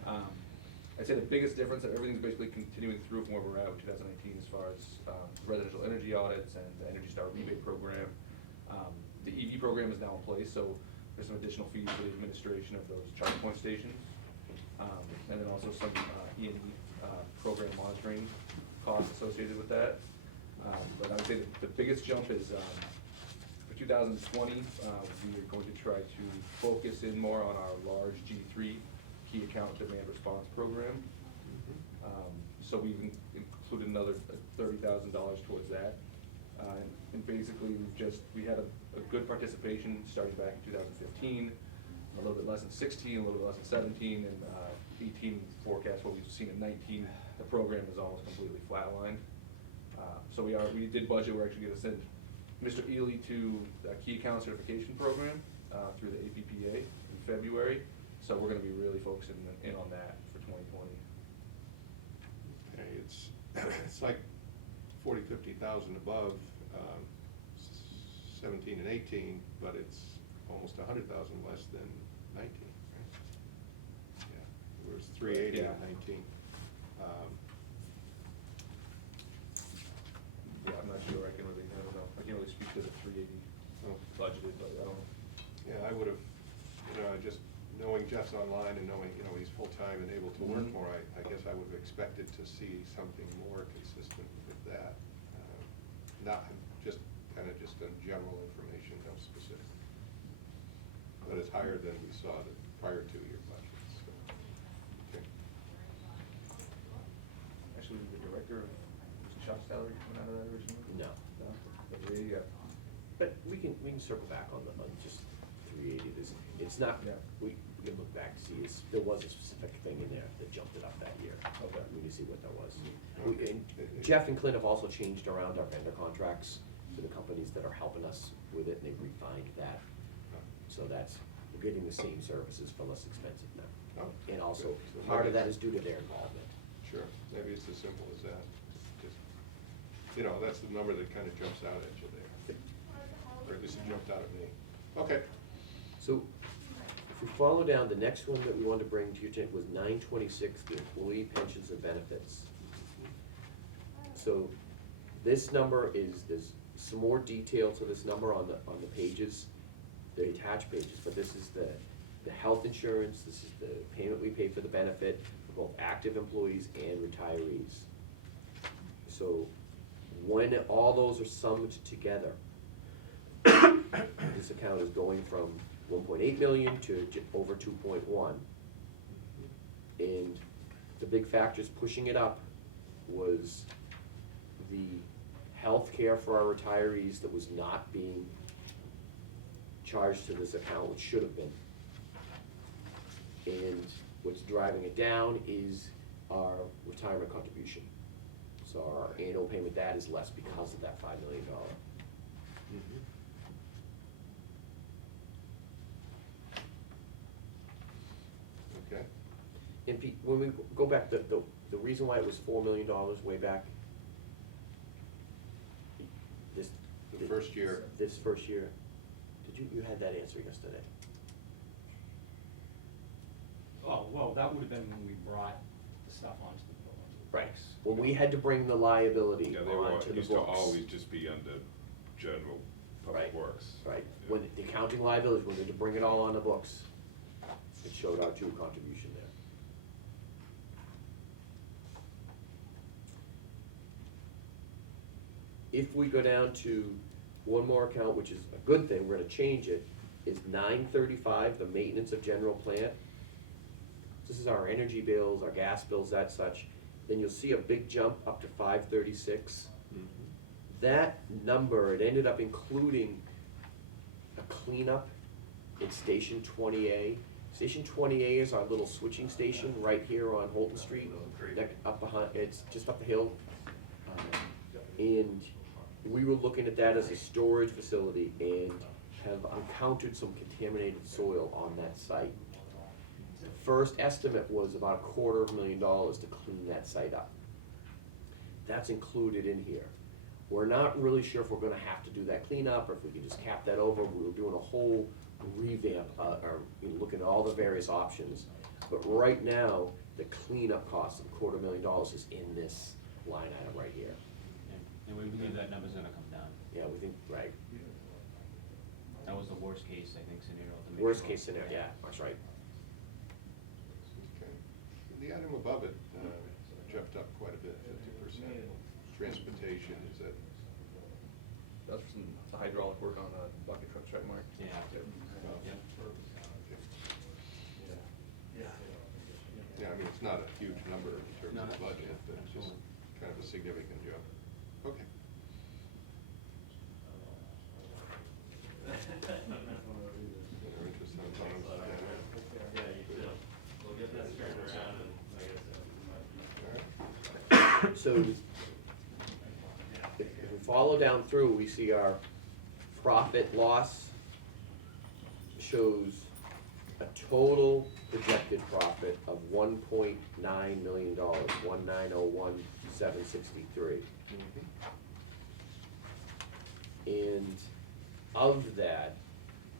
I'd say the biggest difference, that everything's basically continuing through from where we're at with 2019 as far as residential energy audits and the Energy Star rebate program. The EV program is now in place, so there's some additional fees for the administration of those charge point stations. And then also some E&E program monitoring costs associated with that. But I would say the biggest jump is for 2020, we are going to try to focus in more on our large G3 key account demand response program. So we've included another $30,000 towards that. And basically, we had a good participation starting back in 2015, a little bit less in 16, a little bit less in 17, and 18 forecast what we've seen in 19. The program is almost completely flatlined. So we did budget, we're actually gonna send Mr. Ely to a key account certification program through the APPA in February. So we're gonna be really focusing in on that for 2020. Okay, it's like 40, 50,000 above 17 and 18, but it's almost 100,000 less than 19, right? Yeah, it was 380 Yeah. and 19. Yeah, I'm not sure, I don't know, I can't really speak to the 380 budgeted, but I don't. Yeah, I would've, just knowing Jeff's online and knowing, he's full-time and able to work Mhm. more, I guess I would've expected to see something more consistent with that. Not just on general information, no specific. But it's higher than we saw the prior 2-year budgets, so, okay. Actually, the director, was Chuck's salary coming out of that originally? No. No? The 380, yeah. But we can circle back on just 380, it's not, Yeah. we can look back to see, there was a specific thing in there that jumped it up that year. Okay. We can see what that was. Okay. And Jeff and Clint have also changed around our vendor contracts to the companies that are helping us with it, and they've refined that. So we're getting the same services for less expensive now. Oh, And also, good. So part of maybe- that is due to their involvement. Sure, maybe it's as simple as that, just, that's the number that kinda jumps out at you there, or at least it jumped out at me. Okay, So, if we follow down, the next one that we wanted to bring to your attention was 926, the employee pensions and benefits. So, this number there's some more detail to this number on the pages, the attached pages, but this is the health insurance, this is the payment we pay for the benefit for both active employees and retirees. So, when all those are summed together, this account is going from 1.8 million to over 2.1. And the big factors pushing it up was the health care for our retirees that was not being charged to this account, which should have been. And what's driving it down is our retirement contribution. So our annual payment, that is less because of that $5 million. okay, And Pete, when we go back, the reason why it was $4 million way back, the first year, this first year, you had that answer yesterday? Oh, well, that would have been when we brought the stuff onto the books. When we had to bring the liability Yeah, they were, onto the used to books. always just be under general public Right. works. Right, Yeah. when the accounting liabilities, when we had to bring it all on the books, it showed our true contribution there. If we go down to one more account, which is a good thing, we're gonna change it, is 935, the maintenance of general plant. This is our energy bills, our gas bills, that such. Then you'll see a big jump up to 536. That number, it ended up including a cleanup in Station 20A. Station 20A is our little switching station right here on Holton Street, up behind, it's just up the hill. And we were looking at that as a storage facility and have encountered some contaminated soil on that site. First estimate was about $250,000 to clean that site up. That's included in here. We're not really sure if we're gonna have to do that cleanup, or if we can just cap that over. We're doing a whole revamp, or, looking at all the various options. But right now, the cleanup cost of $250,000 is in this line item right here. And we believe that number's gonna come down. Yeah, we think, right, That was the worst case, I think, scenario. to make worst sure. case scenario, yeah, that's right. Okay. The item above it jumped up quite a bit, 50%. Transportation, is that, That's for some hydraulic work on a bucket truck, check mark. Yeah. Yep. Yep. yeah, I mean, it's not a huge number in terms No, of no. budget, but it's just kind of a significant jump. Okay. Any interest in comments? All right. So, if we follow down through, we see our profit loss shows a total projected profit of $1.9 million, 1,901,763. And of that,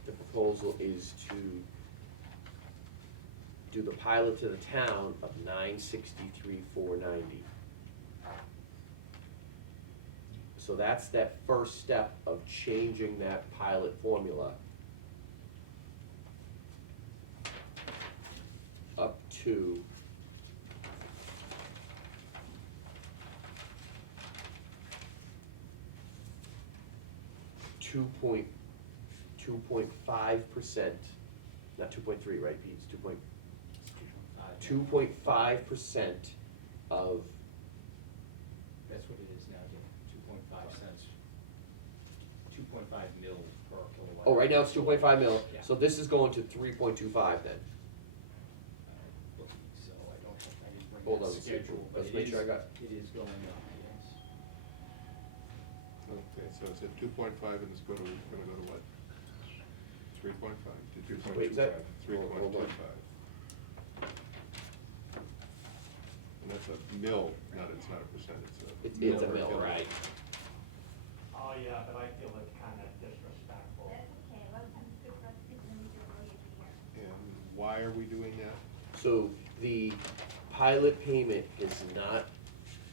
the proposal is to do the pilot to the town of $963,490. So that's that first step of changing that pilot formula up to two point 5%, not 2.3, right, Pete? It's 2.5% of, That's what it is now, Jim, 2.5 cents, 2.5 mil per kilowatt. oh, right now it's 2.5 mil, Yeah. so this is going to 3.25 then. So I don't, I didn't bring Hold that on, let's see. schedule, but Let's it make is, sure I got- it is going up, yes. Okay, so it's at 2.5 and it's gonna go to what? 3.5 to 2.25? Wait, is that- 3.25. hold on. And that's a mil, it's not a percent, it's a. It's a per mil, kilowatt. right? Oh, yeah, but I feel it's kind of disrespectful. That's okay, well, it's good for us to do the year. And why are we doing that? So the pilot payment is not,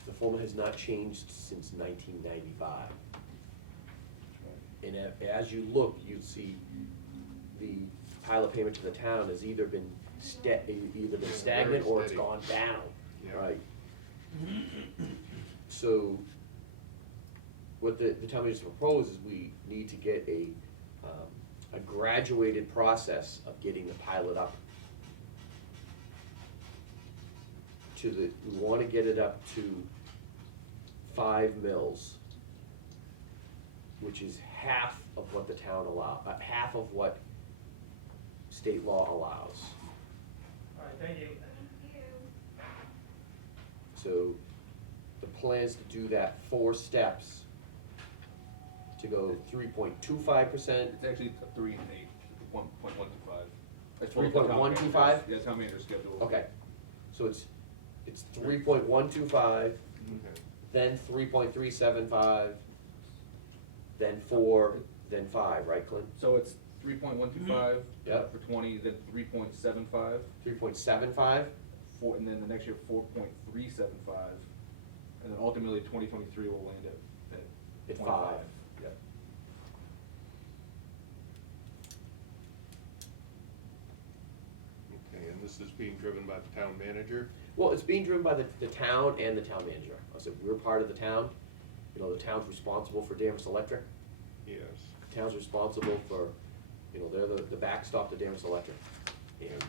the formula has not changed since 1995. And as you look, you see the pilot payment to the town has either been stagnant or it's steady. gone down, Yeah. right? So what the town manager proposes, we need to get a graduated process of getting the pilot up to we wanna get it up to 5 mils, which is half of what the town half of what state law allows. All right, thank you. Thank you. So the plan is to do that 4 steps to go 3.25%. It's actually a 3 and 8, 1.125. That's 3.125? Yeah, town manager's schedule. Okay, so it's 3.125, Okay. then 3.375, then 4, then 5, right, Clint? So it's 3.125 Yep. for 20, then 3.75, 3.75, and then the next year 4.375, and then ultimately 2023 will land at At 25. 5. Yep. Okay, and this is being driven by the town manager? Well, it's being driven by the town and the town manager. I said, we're part of the town, the town's responsible for Danvers Electric. Yes. The town's responsible for, they're the backstop to Danvers Electric. And,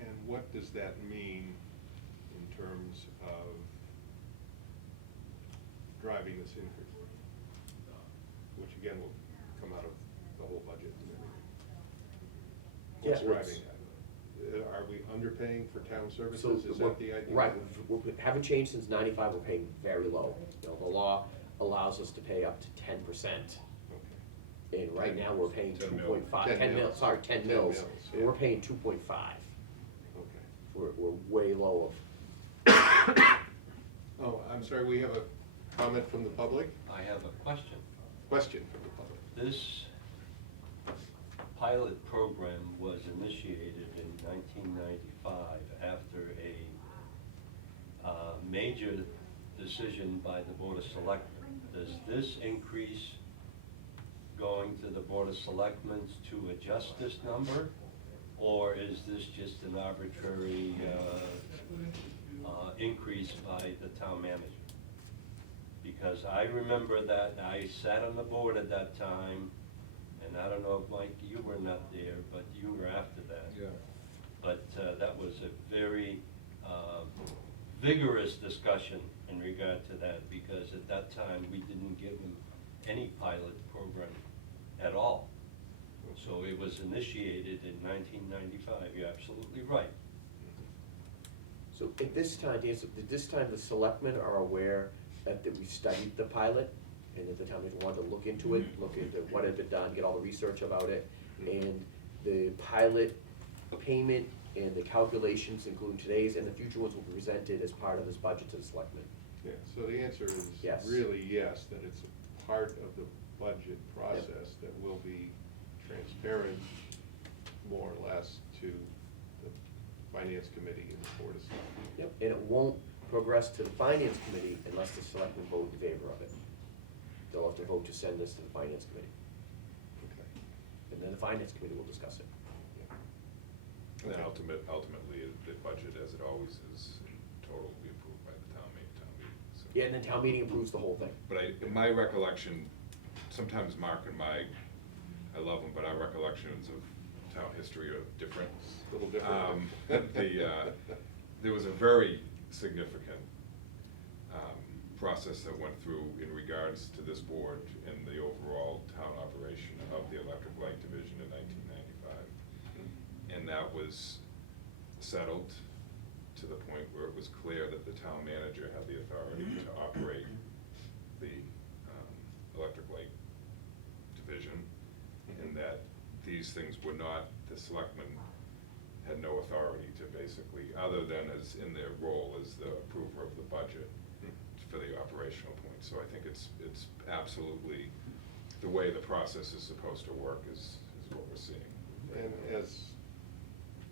And what does that mean in terms of driving this increase? Which again will come out of the whole budget and everything. What's Yeah, let's- driving that? Are we underpaying for town so, services? Is that the idea? right, we haven't changed since 95, we're paying very low. The law allows us to pay up to 10% And right now, we're paying 10 two mil. point five, 10 10 mil, mils. sorry, 10 10 mils, mils, and yeah. we're paying 2.5. Okay. We're way low of, Oh, I'm sorry, we have a comment from the public? I have a question. Question from the public. This pilot program was initiated in 1995 after a major decision by the Board of Selectmen. Does this increase going to the Board of Selectmen to adjust this number? Or is this just an arbitrary increase by the town manager? Because I remember that, I sat on the board at that time, and I don't know if, Mike, you were not there, but you were after that. Yeah. But that was a very vigorous discussion in regard to that, because at that time, we didn't give them any pilot program at all. So it was initiated in 1995, you're absolutely right. so at this time, Dan, so at this time, the selectmen are aware that we studied the pilot, and at the time, they wanted to look into it, look into what had been done, get all the research about it, and the pilot payment and the calculations, including today's and the future ones, will be presented as part of this budget to the selectmen. Yeah, so the answer is Yes. really yes, that it's a part of the budget process that will be transparent, more or less, to the finance committee and the board of selectmen. Yep, and it won't progress to the finance committee unless the selectmen vote in favor of it. They'll have to vote to send this to the finance committee, Okay. and then the finance committee will discuss it. And then Okay. ultimately, the budget, as it always is, in total will be approved by the town meeting, so. Yeah, and then town meeting approves the whole thing. But in my recollection, sometimes Mark and I love them, but our recollections of town history are different. A little different. There was a very significant process that went through in regards to this board and the overall town operation of the electric light division in 1995. And that was settled to the point where it was clear that the town manager had the authority to operate the electric light division, and that these things were not, the selectmen had no authority to basically, other than as in their role as the approver of the budget for the operational point. So I think it's absolutely the way the process is supposed to work is what we're seeing. And as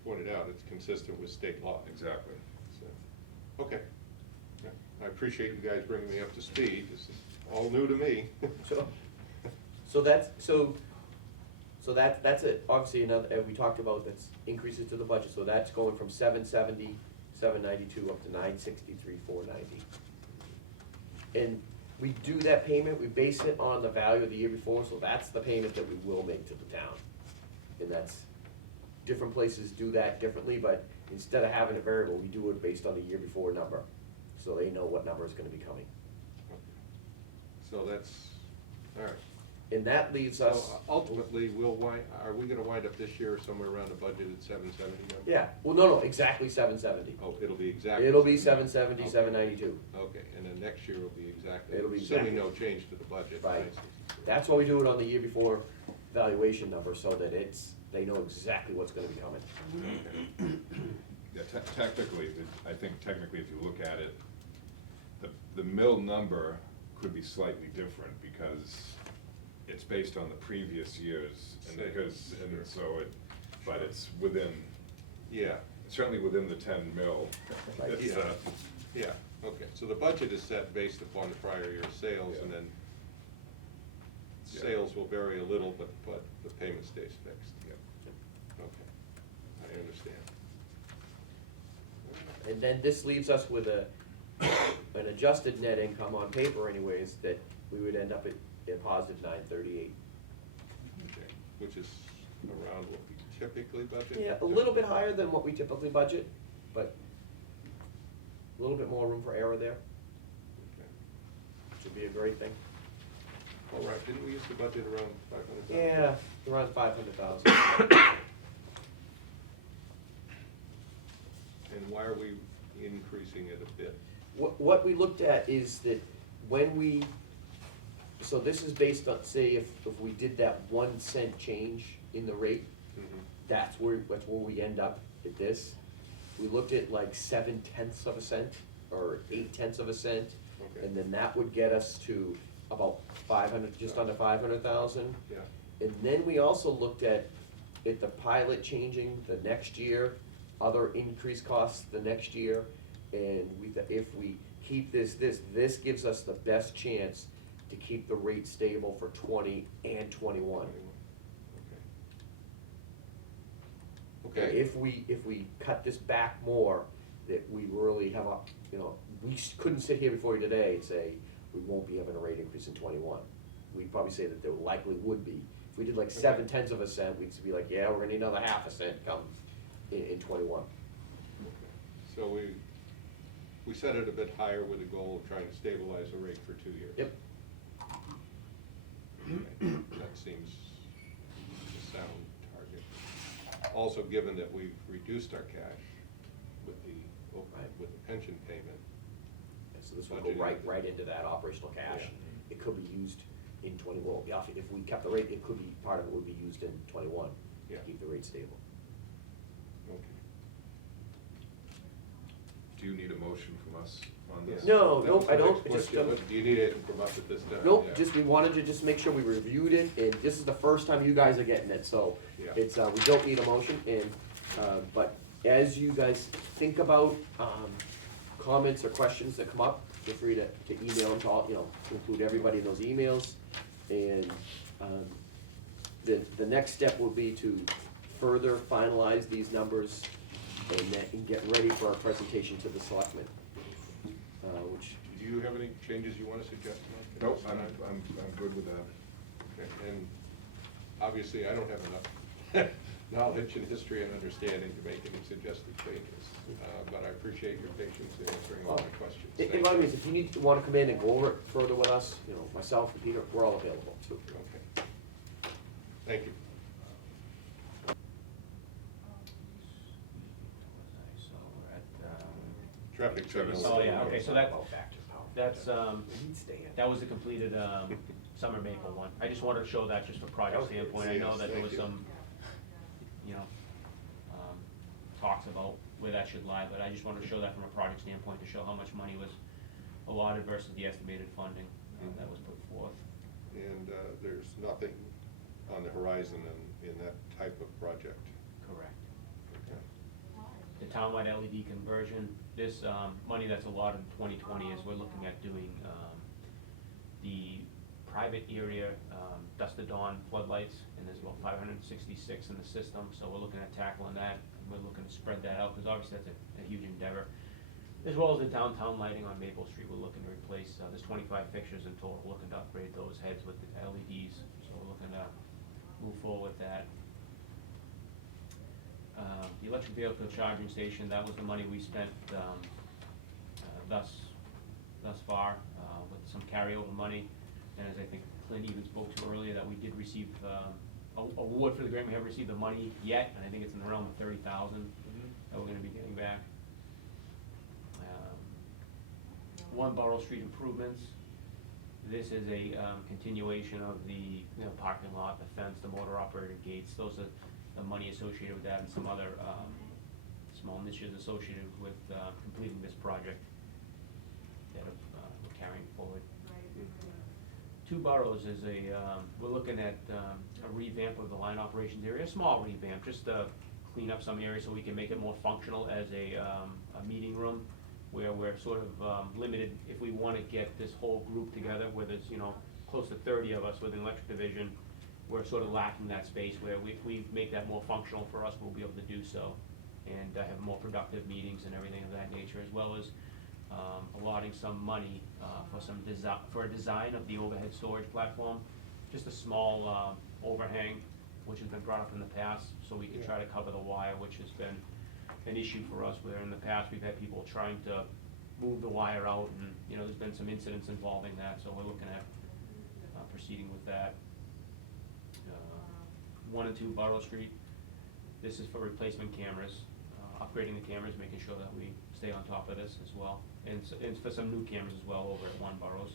pointed out, it's consistent with state law. Exactly. So, okay. Yeah, I appreciate you guys bringing me up to speed. This is all new to me. So that's it, obviously another, we talked about, that's increases to the budget, so that's going from 770, 792 up to 963, 490. And we do that payment, we base it on the value of the year before, so that's the payment that we will make to the town. And that's, different places do that differently, but instead of having a variable, we do it based on the year before number, so they know what number is gonna be coming. So that's, all right. And that leaves us. So ultimately, are we gonna wind up this year somewhere around a budgeted 770 number? Yeah, well, no, exactly 770. Oh, it'll be exactly. It'll be 770, Okay. 792. Okay, and then next year will be exactly. It'll be Assuming exactly. no change to the budget. Right. 963. That's why we do it on the year before valuation number, so that they know exactly what's gonna be coming. Yeah, technically, I think technically if you look at it, the mill number could be slightly different because it's based on the previous years, and because, and Sure. so but it's within, Yeah, certainly within the 10 mil. Right. It's, Yeah. yeah, okay, so the budget is set based upon the prior year's sales, and Yeah. then Yeah. sales will vary a little, but the payment stays fixed. Yeah. Okay, I understand. And then this leaves us with an adjusted net income on paper anyways, that we would end up at a positive 938. Okay, which is around what we typically budget? Yeah, a little bit higher than what we typically budget, but a little bit more room for error there, Okay. which would be a great thing. All right, didn't we used to budget around 500,000? Yeah, around 500,000. And why are we increasing it a bit? What we looked at is that when we So this is based on, say, if we did that 1 cent change in the rate, that's where we end up at this. We looked at like 7/10 of a cent, or 8/10 of a cent, Okay. and then that would get us to about 500, just under 500,000. Yeah, And then we also looked at the pilot changing the next year, other increased costs the next year, and if we keep this gives us the best chance to keep the rate stable for 20 and 21. okay. Okay, If we cut this back more, that we really have a, we couldn't sit here before you today and say, we won't be having a rate increase in 21. We'd probably say that there likely would be. If we did like 7/10 of a cent, we'd be like, yeah, we're gonna need another 1/2 cent come in 21. so we set it a bit higher with the goal of trying to stabilize the rate for 2 years. Yep. Okay, that seems a sound target. Also, given that we've reduced our cash with the pension payment. And so this will go right into that operational cash. Yeah. It could be used in 21. If we kept the rate, it could be, part of it would be used in 21 to Yeah. keep the rate stable. Okay. Do you need a motion from us on this? No, That was nope, I the don't. next Just, question, but do you need anything from us at this time? Nope, Yeah. just, we wanted to just make sure we reviewed it, and this is the first time you guys are getting it, so Yeah. it's, we don't need a motion, and, but as you guys think about, comments or questions that come up, feel free to email them to all, to include everybody in those emails. And, the next step will be to further finalize these numbers and get ready for our presentation to the selectmen, which, Do you have any changes you want to suggest, Mike? at Nope, this I'm time? good with that. Okay, and obviously, I don't have enough knowledge and history and understanding to make any suggested changes, but I appreciate your patience in answering all my questions. in Thank other you. words, if you wanna come in and go over it further with us, myself and Peter, we're all available, so. Okay. Thank you. So we're at, Traffic signals. Oh, yeah, okay, so that's, that was the completed, Mm-hmm. summer maple one. I just wanted to show that just for project Okay. standpoint. I know Yes, that there thank was you. some, talks about where that should lie, but I just wanted to show that from a project standpoint, to show how much money was allotted versus the estimated funding that was put forth. And there's nothing on the horizon in that type of project. Correct. Okay. The townwide LED conversion, this, money that's allotted in 2020 is we're looking at doing, the private area, dusk to dawn floodlights, and there's about 566 in the system, so we're looking at tackling that. We're looking to spread that out, because obviously that's a huge endeavor. As well as the downtown lighting on Maple Street, we're looking to replace, there's 25 fixtures in total, we're looking to upgrade those heads with the LEDs, so we're looking to move forward with that. The electric vehicle charging station, that was the money we spent, thus far, with some carryover money. And as I think Clint even spoke to earlier, that we did receive, award for the grant, we haven't received the money yet, and I think it's in the realm of 30,000 that we're gonna be getting back. One Borough Street improvements, this is a, continuation of the, parking lot, the fence, the motor operated gates, those are the money associated with that, and some other, small niches associated with, completing this project that we're carrying forward. Two Boroughs is we're looking at a revamp of the line operations area, a small revamp, just to clean up some areas so we can make it more functional as a meeting room, where we're sort of limited, if we wanna get this whole group together, where there's, close to 30 of us with an electric division, we're sort of lacking that space, where if we make that more functional for us, we'll be able to do so, and have more productive meetings and everything of that nature, as well as allotting some money for a design of the overhead storage platform, just a small overhang, which has been brought up in the past, so we can try to cover the wire, which has been an issue for us, where in the past, we've had people trying to move the wire out, and, there's been some incidents involving that, so we're looking at proceeding with that. 1 and 2 Borough Street, this is for replacement cameras, upgrading the cameras, making sure that we stay on top of this as well, and for some new cameras as well over at 1 Boroughs.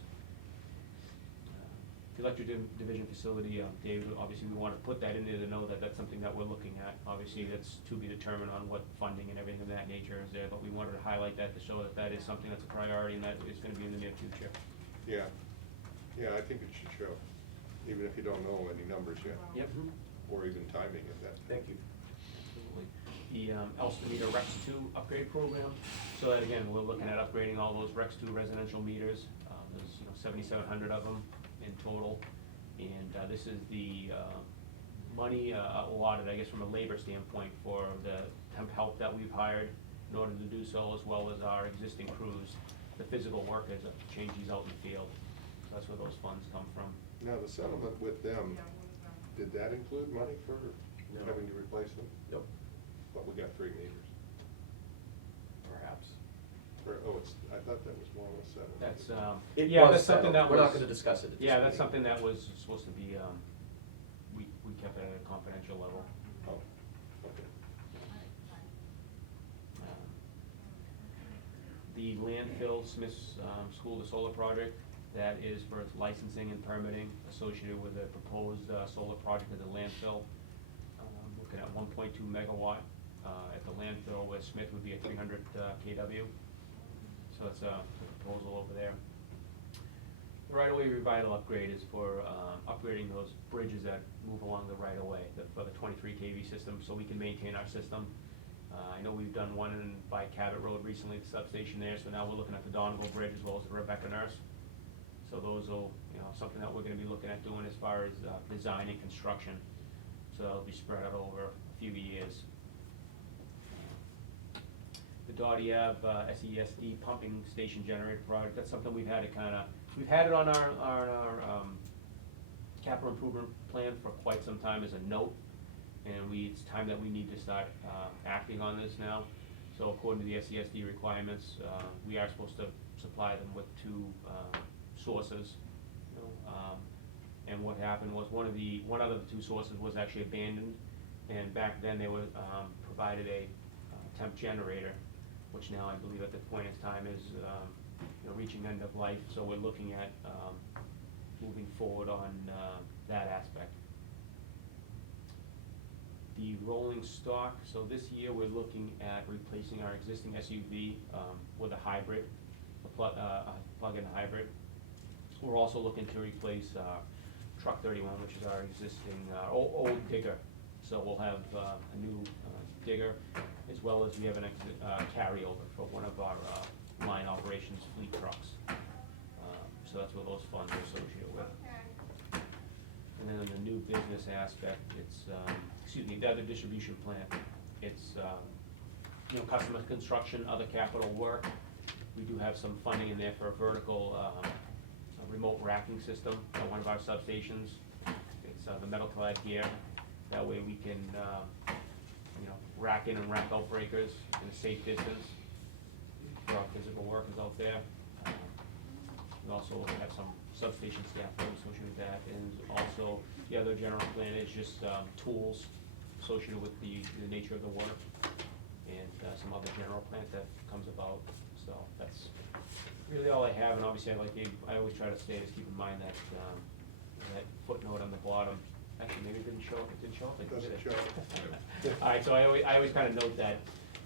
The electric division facility, David, obviously we wanna put that in there to know that that's something that we're looking at. Obviously, that's to be determined on what funding and everything of that nature is there, but we wanted to highlight that to show that that is something that's a priority and that is gonna be in the near future. Yeah, I think it should show, even if you don't know any numbers yet, Yep. or even timing of that. Thank you. Absolutely. The Elster meter Rex 2 upgrade program, so that again, we're looking at upgrading all those Rex 2 residential meters. There's 7,700 of them in total, and this is the money allotted, I guess, from a labor standpoint for the temp help that we've hired in order to do so, as well as our existing crews, the physical workers that change these out in the field. So that's where those funds come from. Now, the settlement with them, did that include money for No. having to replace them? Nope. But we got 3 meters. Perhaps. I thought that was more of a settlement. That's, It yeah, was that's something settled. that was. We're not gonna discuss it at this Yeah, that's meeting. something that was supposed to be, we kept it at a confidential level. Oh, okay. The landfill, Smith's School to Solar project, that is for its licensing and permitting associated with the proposed solar project at the landfill. Looking at 1.2 megawatt at the landfill, where Smith would be at 300 kW. So that's a proposal over there. The right-of-way revital upgrade is for upgrading those bridges that move along the right-of-way, for the 23 kV system, so we can maintain our system. I know we've done one by Cabot Road recently, the substation there, so now we're looking at the Donegal Bridge as well as the Rebecca Nurse. So those will, something that we're gonna be looking at doing as far as design and construction. So that'll be spread out over a few years. The Dottie Ave SESD pumping station generator project, that's something we've had it on our capital improvement plan for quite some time as a note. And it's time that we need to start acting on this now. So according to the SESD requirements, we are supposed to supply them with 2 sources. And what happened was one out of the 2 sources was actually abandoned, and back then they were provided a temp generator, which now I believe at the point in time is reaching end of life. So we're looking at moving forward on that aspect. The rolling stock, so this year we're looking at replacing our existing SUV with a hybrid, a plug-in hybrid. We're also looking to replace Truck 31, which is our existing old digger. So we'll have a new digger, as well as we have an carryover for one of our line operations fleet trucks. So that's what those funds are associated with. And then in the new business aspect, it's, the other distribution plant, it's, customer construction, other capital work. We do have some funding in there for a vertical, remote racking system at one of our substations. It's the metal clad gear. That way we can, rack in and rack out breakers in a safe distance for our physical workers out there. We also have some substation staff associated with that, and also the other general plan is just tools associated with the nature of the work, and some other general plant that comes about. So that's really all I have, and obviously I always try to say is keep in mind that that footnote on the bottom. Actually, maybe it didn't show up. It didn't show up. Doesn't show. All right, so I always kind of note that,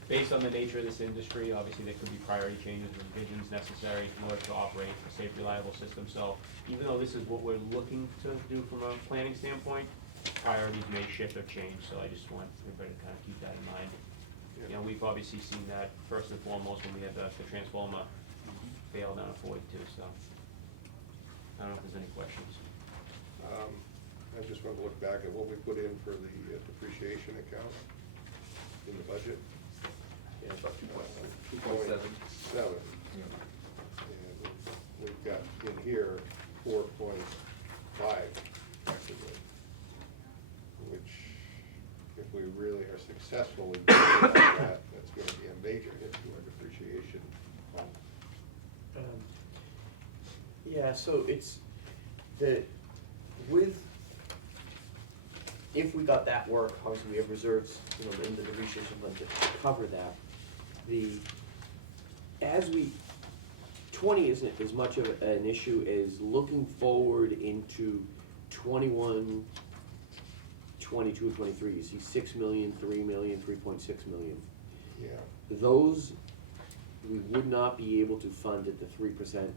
based on the nature of this industry, obviously there could be priority changes and revisions necessary in order to operate a safe, reliable system. So even though this is what we're looking to do from a planning standpoint, priorities may shift or change. So I just want everybody to kind of keep that in mind. We've obviously seen that first and foremost when we had the transformer fail down at 42. So I don't know if there's any questions. I just want to look back at what we put in for the depreciation account in the budget. Yeah, it's about 2.7. And we've got in here 4.5 effectively, which if we really are successful in doing that, that's going to be a major hit to our depreciation fund. Yeah, so it's if we got that work, obviously we have reserves, in the depreciation fund to cover that. As we 20 isn't as much of an issue as looking forward into 21, 22, and 23. You see 6 million, 3 million, 3.6 million. Yeah, Those, we would not be able to fund at the 3%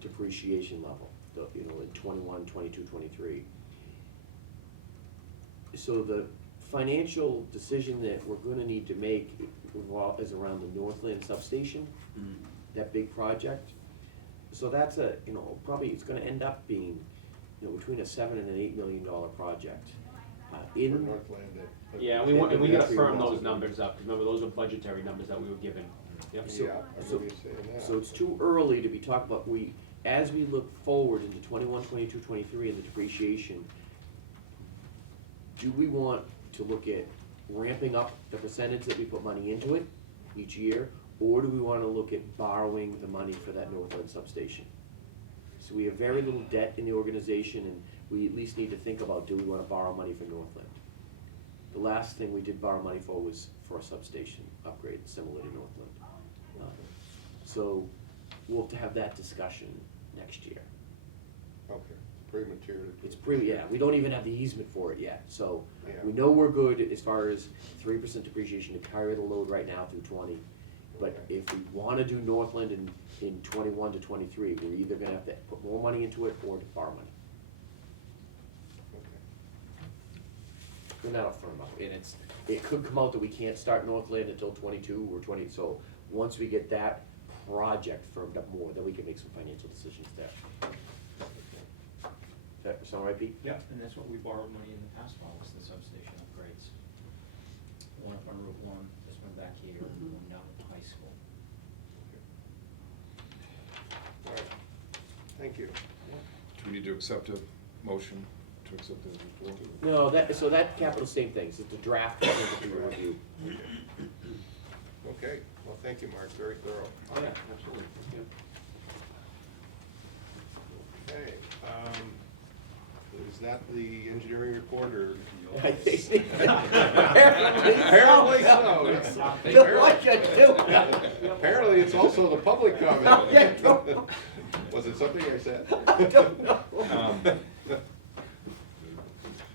depreciation level, you know, in 21, 22, 23. So the financial decision that we're gonna need to make is around the Northland substation, that big project. So that's a, you know, probably it's gonna end up being, you know, between a $7 and an $8 million project. for In, Northland. Yeah, and we gotta firm those numbers up, 'cause remember, those are budgetary numbers that we were given. Yep. So- Yeah, I so- remember you saying that. so it's too early to be talking about, as we look forward into 21, 22, 23 and the depreciation, do we want to look at ramping up the percentage that we put money into it each year? Or do we wanna look at borrowing the money for that Northland substation? So we have very little debt in the organization, and we at least need to think about, do we wanna borrow money for Northland? The last thing we did borrow money for was for a substation upgrade, similar to Northland. So we'll have to have that discussion next year. Okay, premature. It's yeah, we don't even have the easement for it yet, so Yeah. we know we're good as far as 3% depreciation to carry the load right now through 20. But Okay. if we wanna do Northland in 21 to 23, we're either gonna have to put more money into it or to borrow money. Okay. And that'll firm up, and it could come out that we can't start Northland until 22 or 20, so once we get that project firmed up more, then we can make some financial decisions there. That sound right, Pete? Yeah, and that's what we borrowed money in the past for, was the substation upgrades. One up on Route 1, this one back here, and one down at the high school. All right, thank you. Do we need to accept a motion to accept the report? No, so that capital, same things, it's a draft that needs to be reviewed. Okay, well, thank you, Mark, very thorough. Oh, yeah, absolutely. Okay, is that the engineering report, or? Apparently Apparently so. It's- Bill, what you do? Apparently, it's also the public comment. Yeah, no. Was it something I said? I don't know.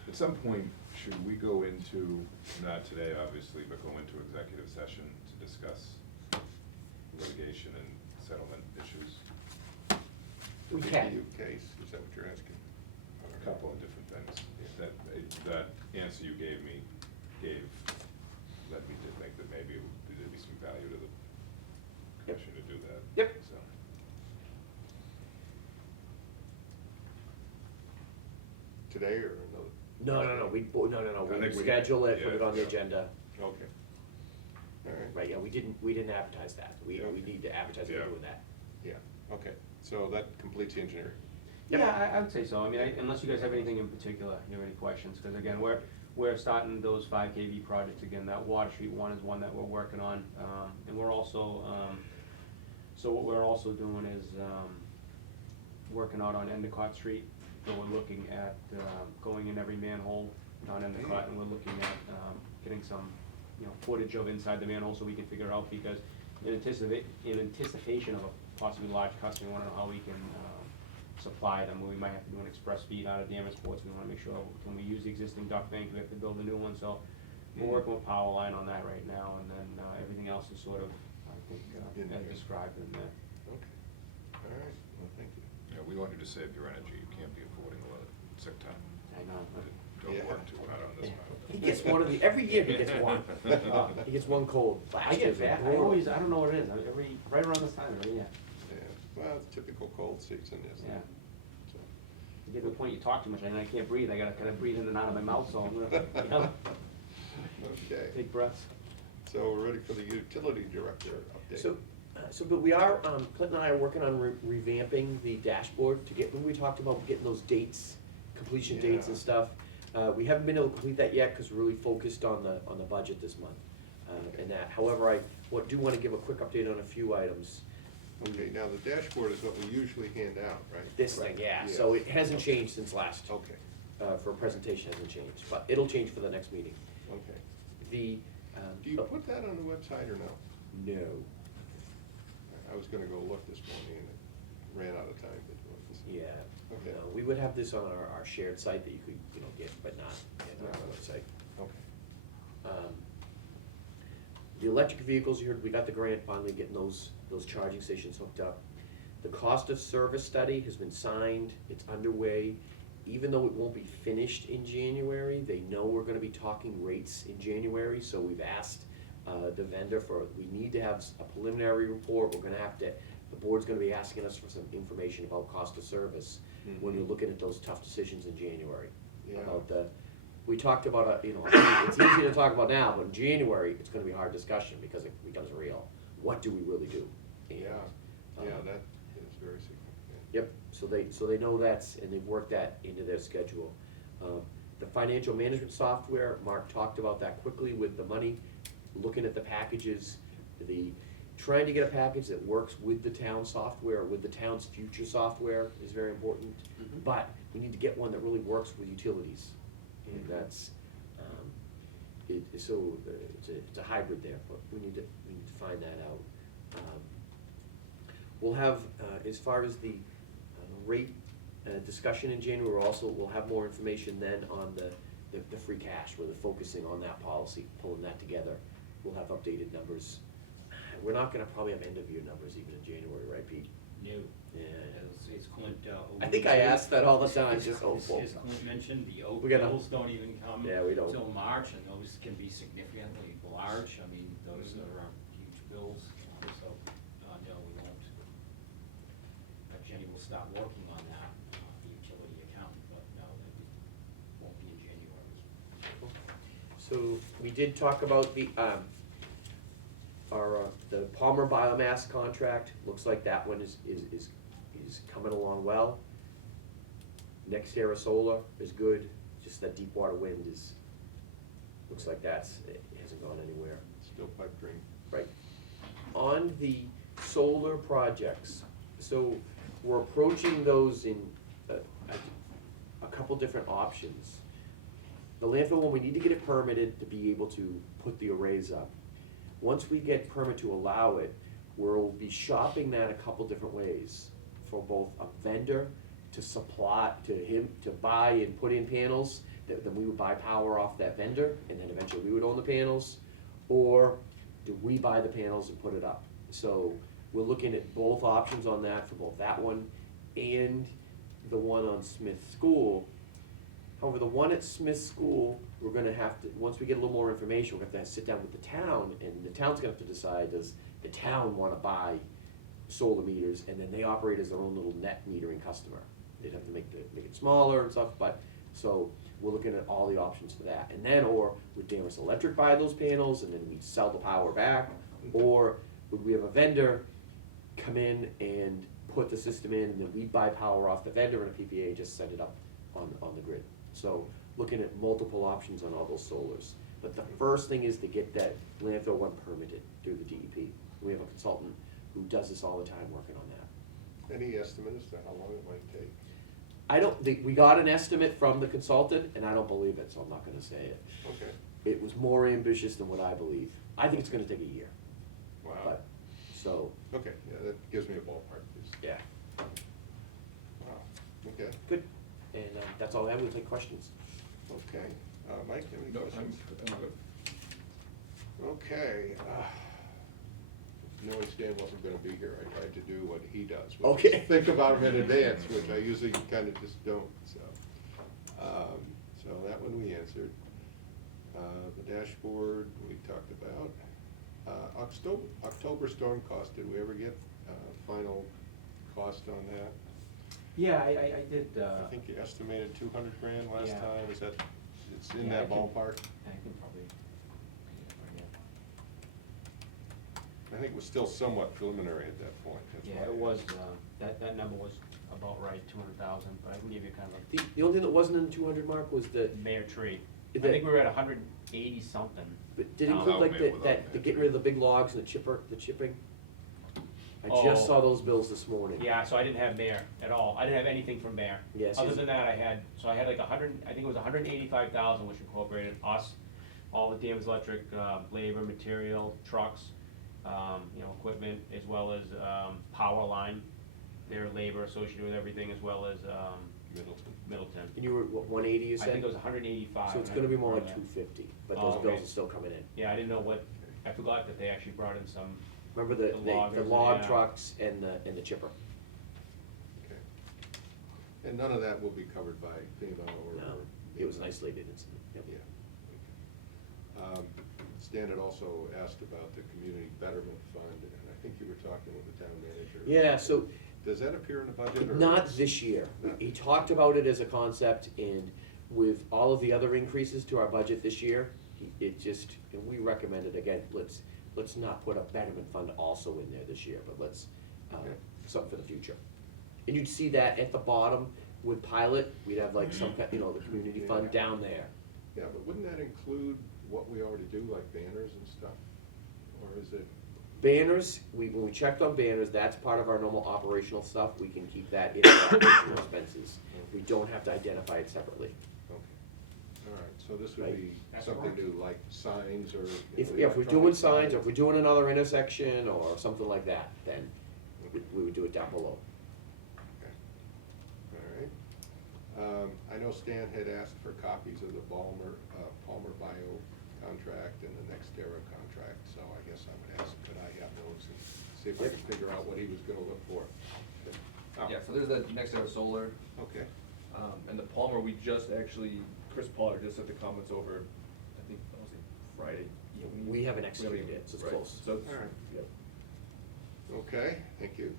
At some point, should we go into, not today, obviously, but go into executive session to discuss litigation and settlement issues? We The can. DU case, is that what you're asking? A couple of different things. That answer you gave led me to think that maybe there'd be some value to the commission to do that. Yep. So, Today or another? No, we I think we- schedule it, put it yeah, on the yeah. agenda. Okay. All right. Right, yeah, we didn't advertise that, we Okay. need to advertise we're Yeah. doing that. Yeah, okay, so that completes the engineering. Yeah, I would say so, I mean, unless you guys have anything in particular, you have any questions, because again, we're starting those 5 kV projects again, that Water Street one is one that we're working on, and we're also, so what we're also doing is, working out on Endicott Street, so we're looking at, going in every manhole on Endicott, and we're looking at, getting some, you know, footage of inside the manhole so we can figure out, because in anticipation of a possibly large customer, we wanna know how we can, supply them, we might have to do an express feed out of Danvers Ports, we wanna make sure, can we use the existing duct bank, we have to build a new one, so we're working with Power Line on that right now, and then, everything else is sort of, I think, In as there. described in there. Okay, all right, well, thank you. yeah, we want you to save your energy. You can't be affording a lot of sick time. I know. Don't Yeah. work too hard on this He one. gets one every year he gets one. He gets one cold. I Last get year's that, I brutal. always, I don't know what it is, right around this time, every year. Yeah, well, it's typical cold season, isn't Yeah. it? So- You get to the point you talk too much, and I can't breathe, I gotta kind of breathe in and out of my mouth, so I'm gonna, you know, Okay, take breaths. so we're ready for the utility director update. But we are, Clinton and I are working on revamping the dashboard to get, when we talked about getting those dates, completion dates and Yeah. stuff. We haven't been able to complete that yet, because we're really focused on the budget this month, and that. However, I do wanna give a quick update on a few items. Okay, now the dashboard is what we usually hand out, right? This thing, yeah, so it hasn't changed since last, Okay, for a presentation hasn't changed, but it'll change for the next meeting. okay. The, Do you put that on the website or no? no. I was gonna go look this morning and it ran out of time to do it. Yeah, Okay. no, we would have this on our shared site that you could, get, but not on our website. Okay. The electric vehicles, you heard, we got the grant finally getting those charging stations hooked up. The cost of service study has been signed, it's underway. Even though it won't be finished in January, they know we're gonna be talking rates in January, so we've asked the vendor we need to have a preliminary report, we're gonna have to, the board's gonna be asking us for some information about cost of service when you're looking at those tough decisions in January. Yeah. About we talked about, it's easy to talk about now, but in January, it's gonna be a hard discussion because it becomes real. What do we really do? And, Yeah, that is very significant. Yep, so they know and they've worked that into their schedule. The financial management software, Mark talked about that quickly with the money, looking at the packages, trying to get a package that works with the town software, with the town's future software is very important. But we need to get one that really works with utilities, and that's, it's a hybrid there, but we need to find that out. We'll have, as far as the rate discussion in January, we'll have more information then on the free cash, where they're focusing on that policy, pulling that together. We'll have updated numbers. We're not gonna probably have end-of-year numbers even in January, right, Pete? No. Yeah. As Clint, I think I ask that all the time, just hopeful. As Clint mentioned, the We gotta- bills don't even come Yeah, we don't. till March, and those can be significantly large. I mean, those are huge bills, so, no, we won't. Jenny will start working on that, the utility account, but no, it won't be in January. So, we did talk about the Palmer biomass contract, looks like that one is coming along well. Next Era Solar is good, just that deep water wind looks like it hasn't gone anywhere. Still pipe dream. Right. On the solar projects, so we're approaching those in a couple different options. The landfill one, we need to get it permitted to be able to put the arrays up. Once we get permit to allow it, we'll be shopping that a couple different ways. For both a vendor to supply, to buy and put in panels, then we would buy power off that vendor, and then eventually we would own the panels, or do we buy the panels and put it up? So we're looking at both options on that, for both that one and the one on Smith School. However, the one at Smith School, we're gonna have to, once we get a little more information, we're gonna have to sit down with the town, and the town's gonna have to decide, does the town wanna buy solar meters, and then they operate as their own little net metering customer. They'd have to make it smaller and stuff, but, so, we're looking at all the options for that. And then, or would Danvers Electric buy those panels, and then we sell the power back? Or would we have a vendor come in and put the system in, and then we buy power off the vendor and a PPA and just send it up on the grid? So, looking at multiple options on all those solars. But the first thing is to get that landfill one permitted through the DEP. We have a consultant who does this all the time, working on that. Any estimate as to how long it might take? I don't think, we got an estimate from the consultant, and I don't believe it, so I'm not gonna say it. Okay. It was more ambitious than what I believe. I think it's gonna take a year, Wow. but, so, Okay, yeah, that gives me a ballpark. yeah, Wow, okay, good. And that's all I have, we'll take questions. okay. Mike, any No, questions? I'm good. Okay, knowing Stan wasn't gonna be here, I tried to do what he does. which is Okay. Think about him in advance, which I usually kinda just don't, so. So that one we answered. The dashboard, we talked about. October storm cost, did we ever get final cost on that? Yeah, I did, I think you estimated 200 grand last Yeah. time, it's in Yeah, I that can- ballpark? I can probably, I think it was still somewhat preliminary at that point. That's Yeah, why I it was, asked. that number was about right, 200,000, but I can give you kind of The only thing that wasn't in the 200 mark was the, a mayor tree. I The- think we were at 180 something. but did it Um, include like Without mail, the getting rid of the big logs and the chipping? I Oh. just saw those bills this morning. Yeah, so I didn't have mayor at all. I didn't have anything from mayor. Yes, Other he's- than that, I had like 100, I think it was 185,000, which incorporated us, all the Danvers Electric, labor, material, trucks, equipment, as well as, power line, their labor associated with everything, as well as, Middleton. Middleton. And you were, what, 180 you I said? think it was 185. So it's gonna be more like Yeah. 250, but Oh, those bills okay. are still coming in. Yeah, I didn't know what, I forgot that they actually brought in some, Remember The the loggers, log yeah. trucks and the chipper? Okay. And none of that will be covered by FEMA or? No, it was an isolated incident, yep. Yeah. Okay. Stan had also asked about the community betterment fund, and I think you were talking with the town manager. Yeah, so Does that appear in the budget, or? not this year. He talked about it as a concept, and with all of the other increases to our budget this year, it just, and we recommended, again, let's not put a betterment fund also in there this year, but let's, Okay. something for the future. And you'd see that at the bottom with pilot, we'd have like some, the community fund Yeah. down there. Yeah, but wouldn't that include what we already do, like banners and stuff? Or is it? Banners, when we checked on banners, that's part of our normal operational stuff, we can keep that in our operational expenses. We don't have to identify it separately. Okay. All right, so this would Right. be That's something correct. new, like signs or? If we're doing signs, or if we're doing another intersection or something like that, then we would do it down below. Okay. All right. I know Stan had asked for copies of the Palmer Bio contract and the NextEra contract, so I guess I would ask, could I have those and see if I can figure out what he was gonna look for? Oh, Yeah, so there's the next era solar, Okay, and the Palmer, we just actually, Chris Pollard just sent the comments over, I think, I was Friday evening. We haven't executed it, so it's Right. close. So, it's- All right. yep. okay, thank you.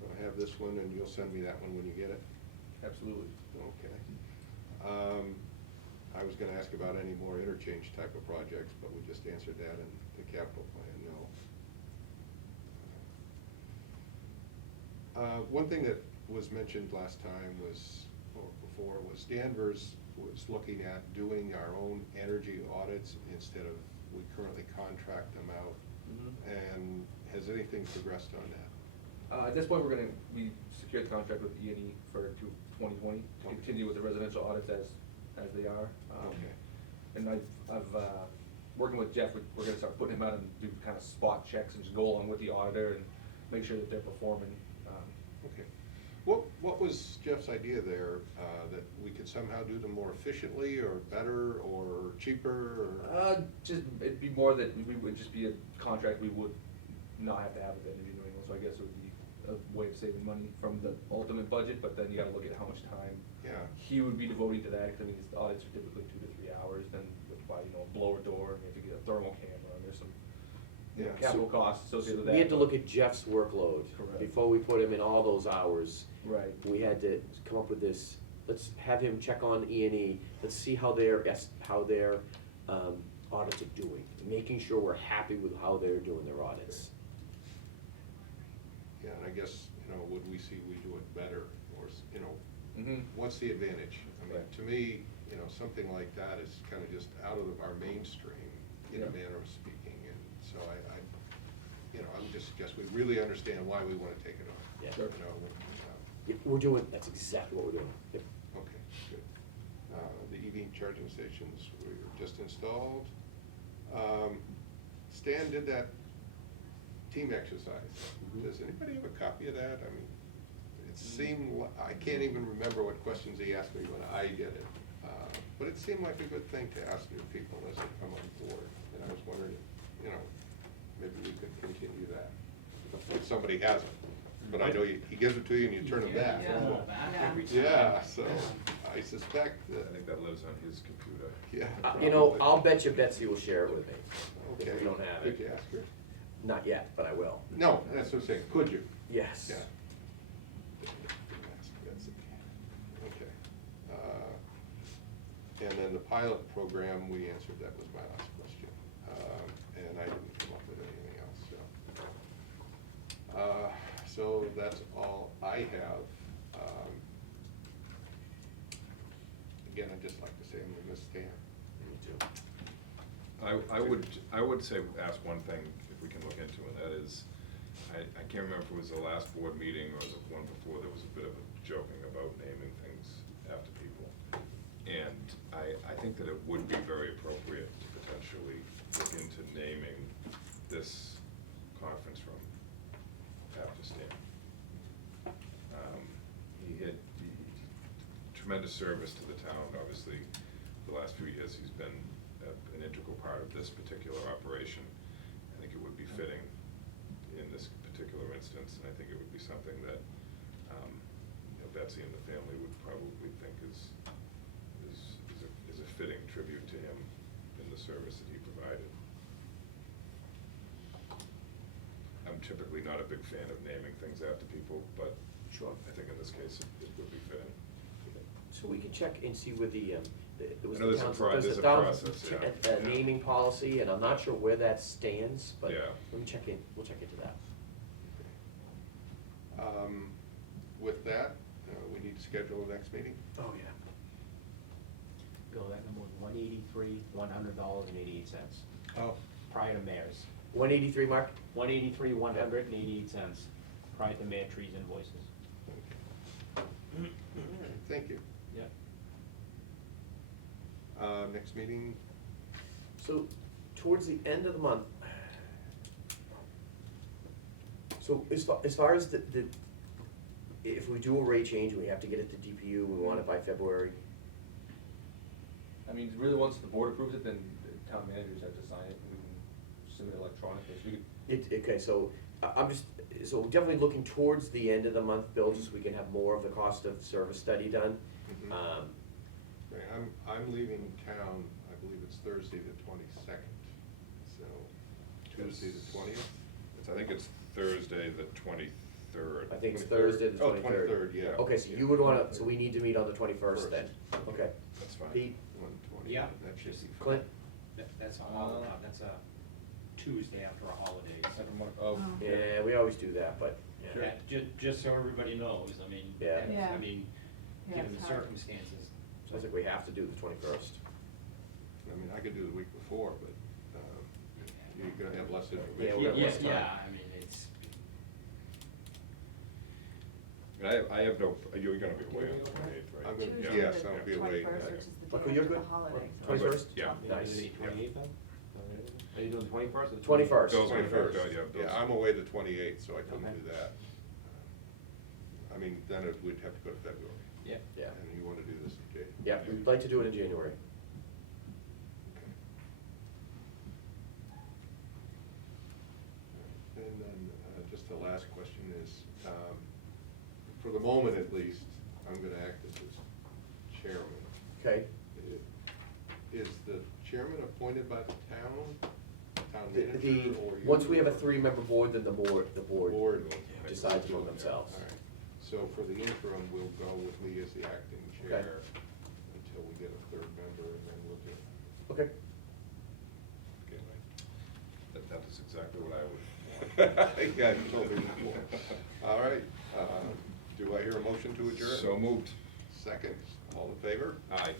So I have this one, and you'll send me that one when you get it? Absolutely. Okay. I was gonna ask about any more interchange type of projects, but we just answered that in the capital plan, no. One thing that was mentioned last time was, or before, was Danvers was looking at doing our own energy audits instead of, we currently contract them out. And has anything progressed on that? At this point, we secured the contract with E&E for 2020, to Okay. continue with the residential audits as they are. Okay. And I've working with Jeff, we're gonna start putting him out and do kind of spot checks and just go along with the auditor and make sure that they're performing. Okay. What was Jeff's idea there, that we could somehow do them more efficiently or better or cheaper or? Just, it'd be more that we would just be a contract we would not have to have with Energy New England, so I guess it would be a way of saving money from the ultimate budget, but then you gotta look at how much time Yeah. he would be devoting to that, 'cause I mean, his audits are typically 2 to 3 hours, then with a blower door, and you have to get a thermal camera, and there's some, Yeah. capital costs associated with that. We had to look at Jeff's workload. Correct. Before we put him in all those hours. Right. We had to come up with this, let's have him check on E&E, let's see how their audits are doing, making sure we're happy with how they're doing their audits. Yeah, and I guess, would we see we do it better or, Mhm. what's the advantage? I mean, Right. to me, something like that is kind of just out of our mainstream in a Yeah. manner of speaking. And so I would just suggest we really understand why we want to take it on. Yeah. Sure. Yeah, we're doing, that's exactly what we're doing. Yep. Okay, good. The EV charging stations were just installed. Stan did that team exercise. Mhm. Does anybody have a copy of that? I mean, it seemed, I can't even remember what questions he asked me when I did it. But it seemed like a good thing to ask new people as they come on board. And I was wondering, maybe we could continue that, if somebody hasn't. But I know he gives it to you and you turn it back. Yeah, so I suspect I think that lives on his computer. yeah. I'll bet you Betsy will share it with me. Okay. If we don't have Did it. you ask her? Not yet, but I will. No, that's what I'm saying, could you? Yes. Yeah. That's it. Okay. And then the pilot program, we answered, that was my last question. And I didn't come up with anything else, so. So that's all I have. Again, I'd just like to say I'm gonna miss Stan. Me too. I would say, ask one thing, if we can look into, and that is, I can't remember if it was the last board meeting or the one before, there was a bit of a joking about naming things after people. And I think that it would be very appropriate to potentially look into naming this conference from Pakistan. He had tremendous service to the town, obviously, the last few years, he's been an integral part of this particular operation. I think it would be fitting in this particular instance, and I think it would be something that, you know, Betsy and the family would probably think is a fitting tribute to him in the service that he provided. I'm typically not a big fan of naming things after people, but Sure. I think in this case it would be fitting. So we can check and see where the, it was I know the there's a town's, there's a town's process, yeah, yeah. naming policy, and I'm not sure where that stands, but Yeah. let me check in, we'll check into that. With that, we need to schedule the next meeting. Oh, yeah. Bill, that number was $183,100.88, Oh. prior to mayor's. 183, Mark? $183,188, prior to Mayor Tree's invoices. Thank you. Yep. Next meeting, So, towards the end of the month, so as far as the, if we do a rate change, we have to get it to DPU, we want it by February. I mean, really, once the board approves it, then the town managers have to sign it, and we can submit it electronically, so we could, Okay, so, I'm just, so definitely looking towards the end of the month, Bill, just so we can have more of the cost of service study done. Mhm. okay, I'm leaving town, I believe it's Thursday the 22nd, so Tuesday the 20th? I think it's Thursday, the 23rd. I think it's 23rd. Thursday the 23rd. 23rd, yeah. Okay, so you would wanna, so we need to meet on the 21st then, First. okay. That's fine. Pete, 120, Yeah. that should be fine. Clint? That's a holiday, that's a Tuesday after a holiday. second one, oh, Yeah, we always do that, but, yeah. Yeah, just so everybody knows, I mean, Yeah. Yeah. I mean, Yeah, given it's the hard. circumstances. Sounds like we have to do the 21st. I mean, I could do the week before, but you're gonna have less Yeah, information. we have less time. Yeah, I mean, it's, I have no, you're gonna be away on the 28th, right? I'm gonna, Yeah. yes, I'll be away. 21st, which is the Michael, day you're after good? the holiday. 21st? Yeah. Nice. the 28th then? Are you doing the 21st or the 21st. Bill's gonna 21st. go, yeah, Bill's- Yeah, I'm away the 28th, so I couldn't Okay. do that. I mean, then it would have to go to February. Yeah. Yeah, And you wanna do this in January. yeah, we'd like to do it in January. And then, just the last question is, for the moment at least, I'm gonna act as chairman. Okay? Is the chairman appointed by the town The, manager, or you? once we have a 3-member board, then the board Board decides among themselves. All right. So for the interim, we'll go with me as the acting Okay. chair until we get a 3rd member, and then we'll do. Okay. Okay, right. That is exactly what I would want. Yeah, you told me before. All right, do I hear a motion to adjourn? So moved. Second, all in favor? Aye.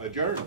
Aye. Adjourned.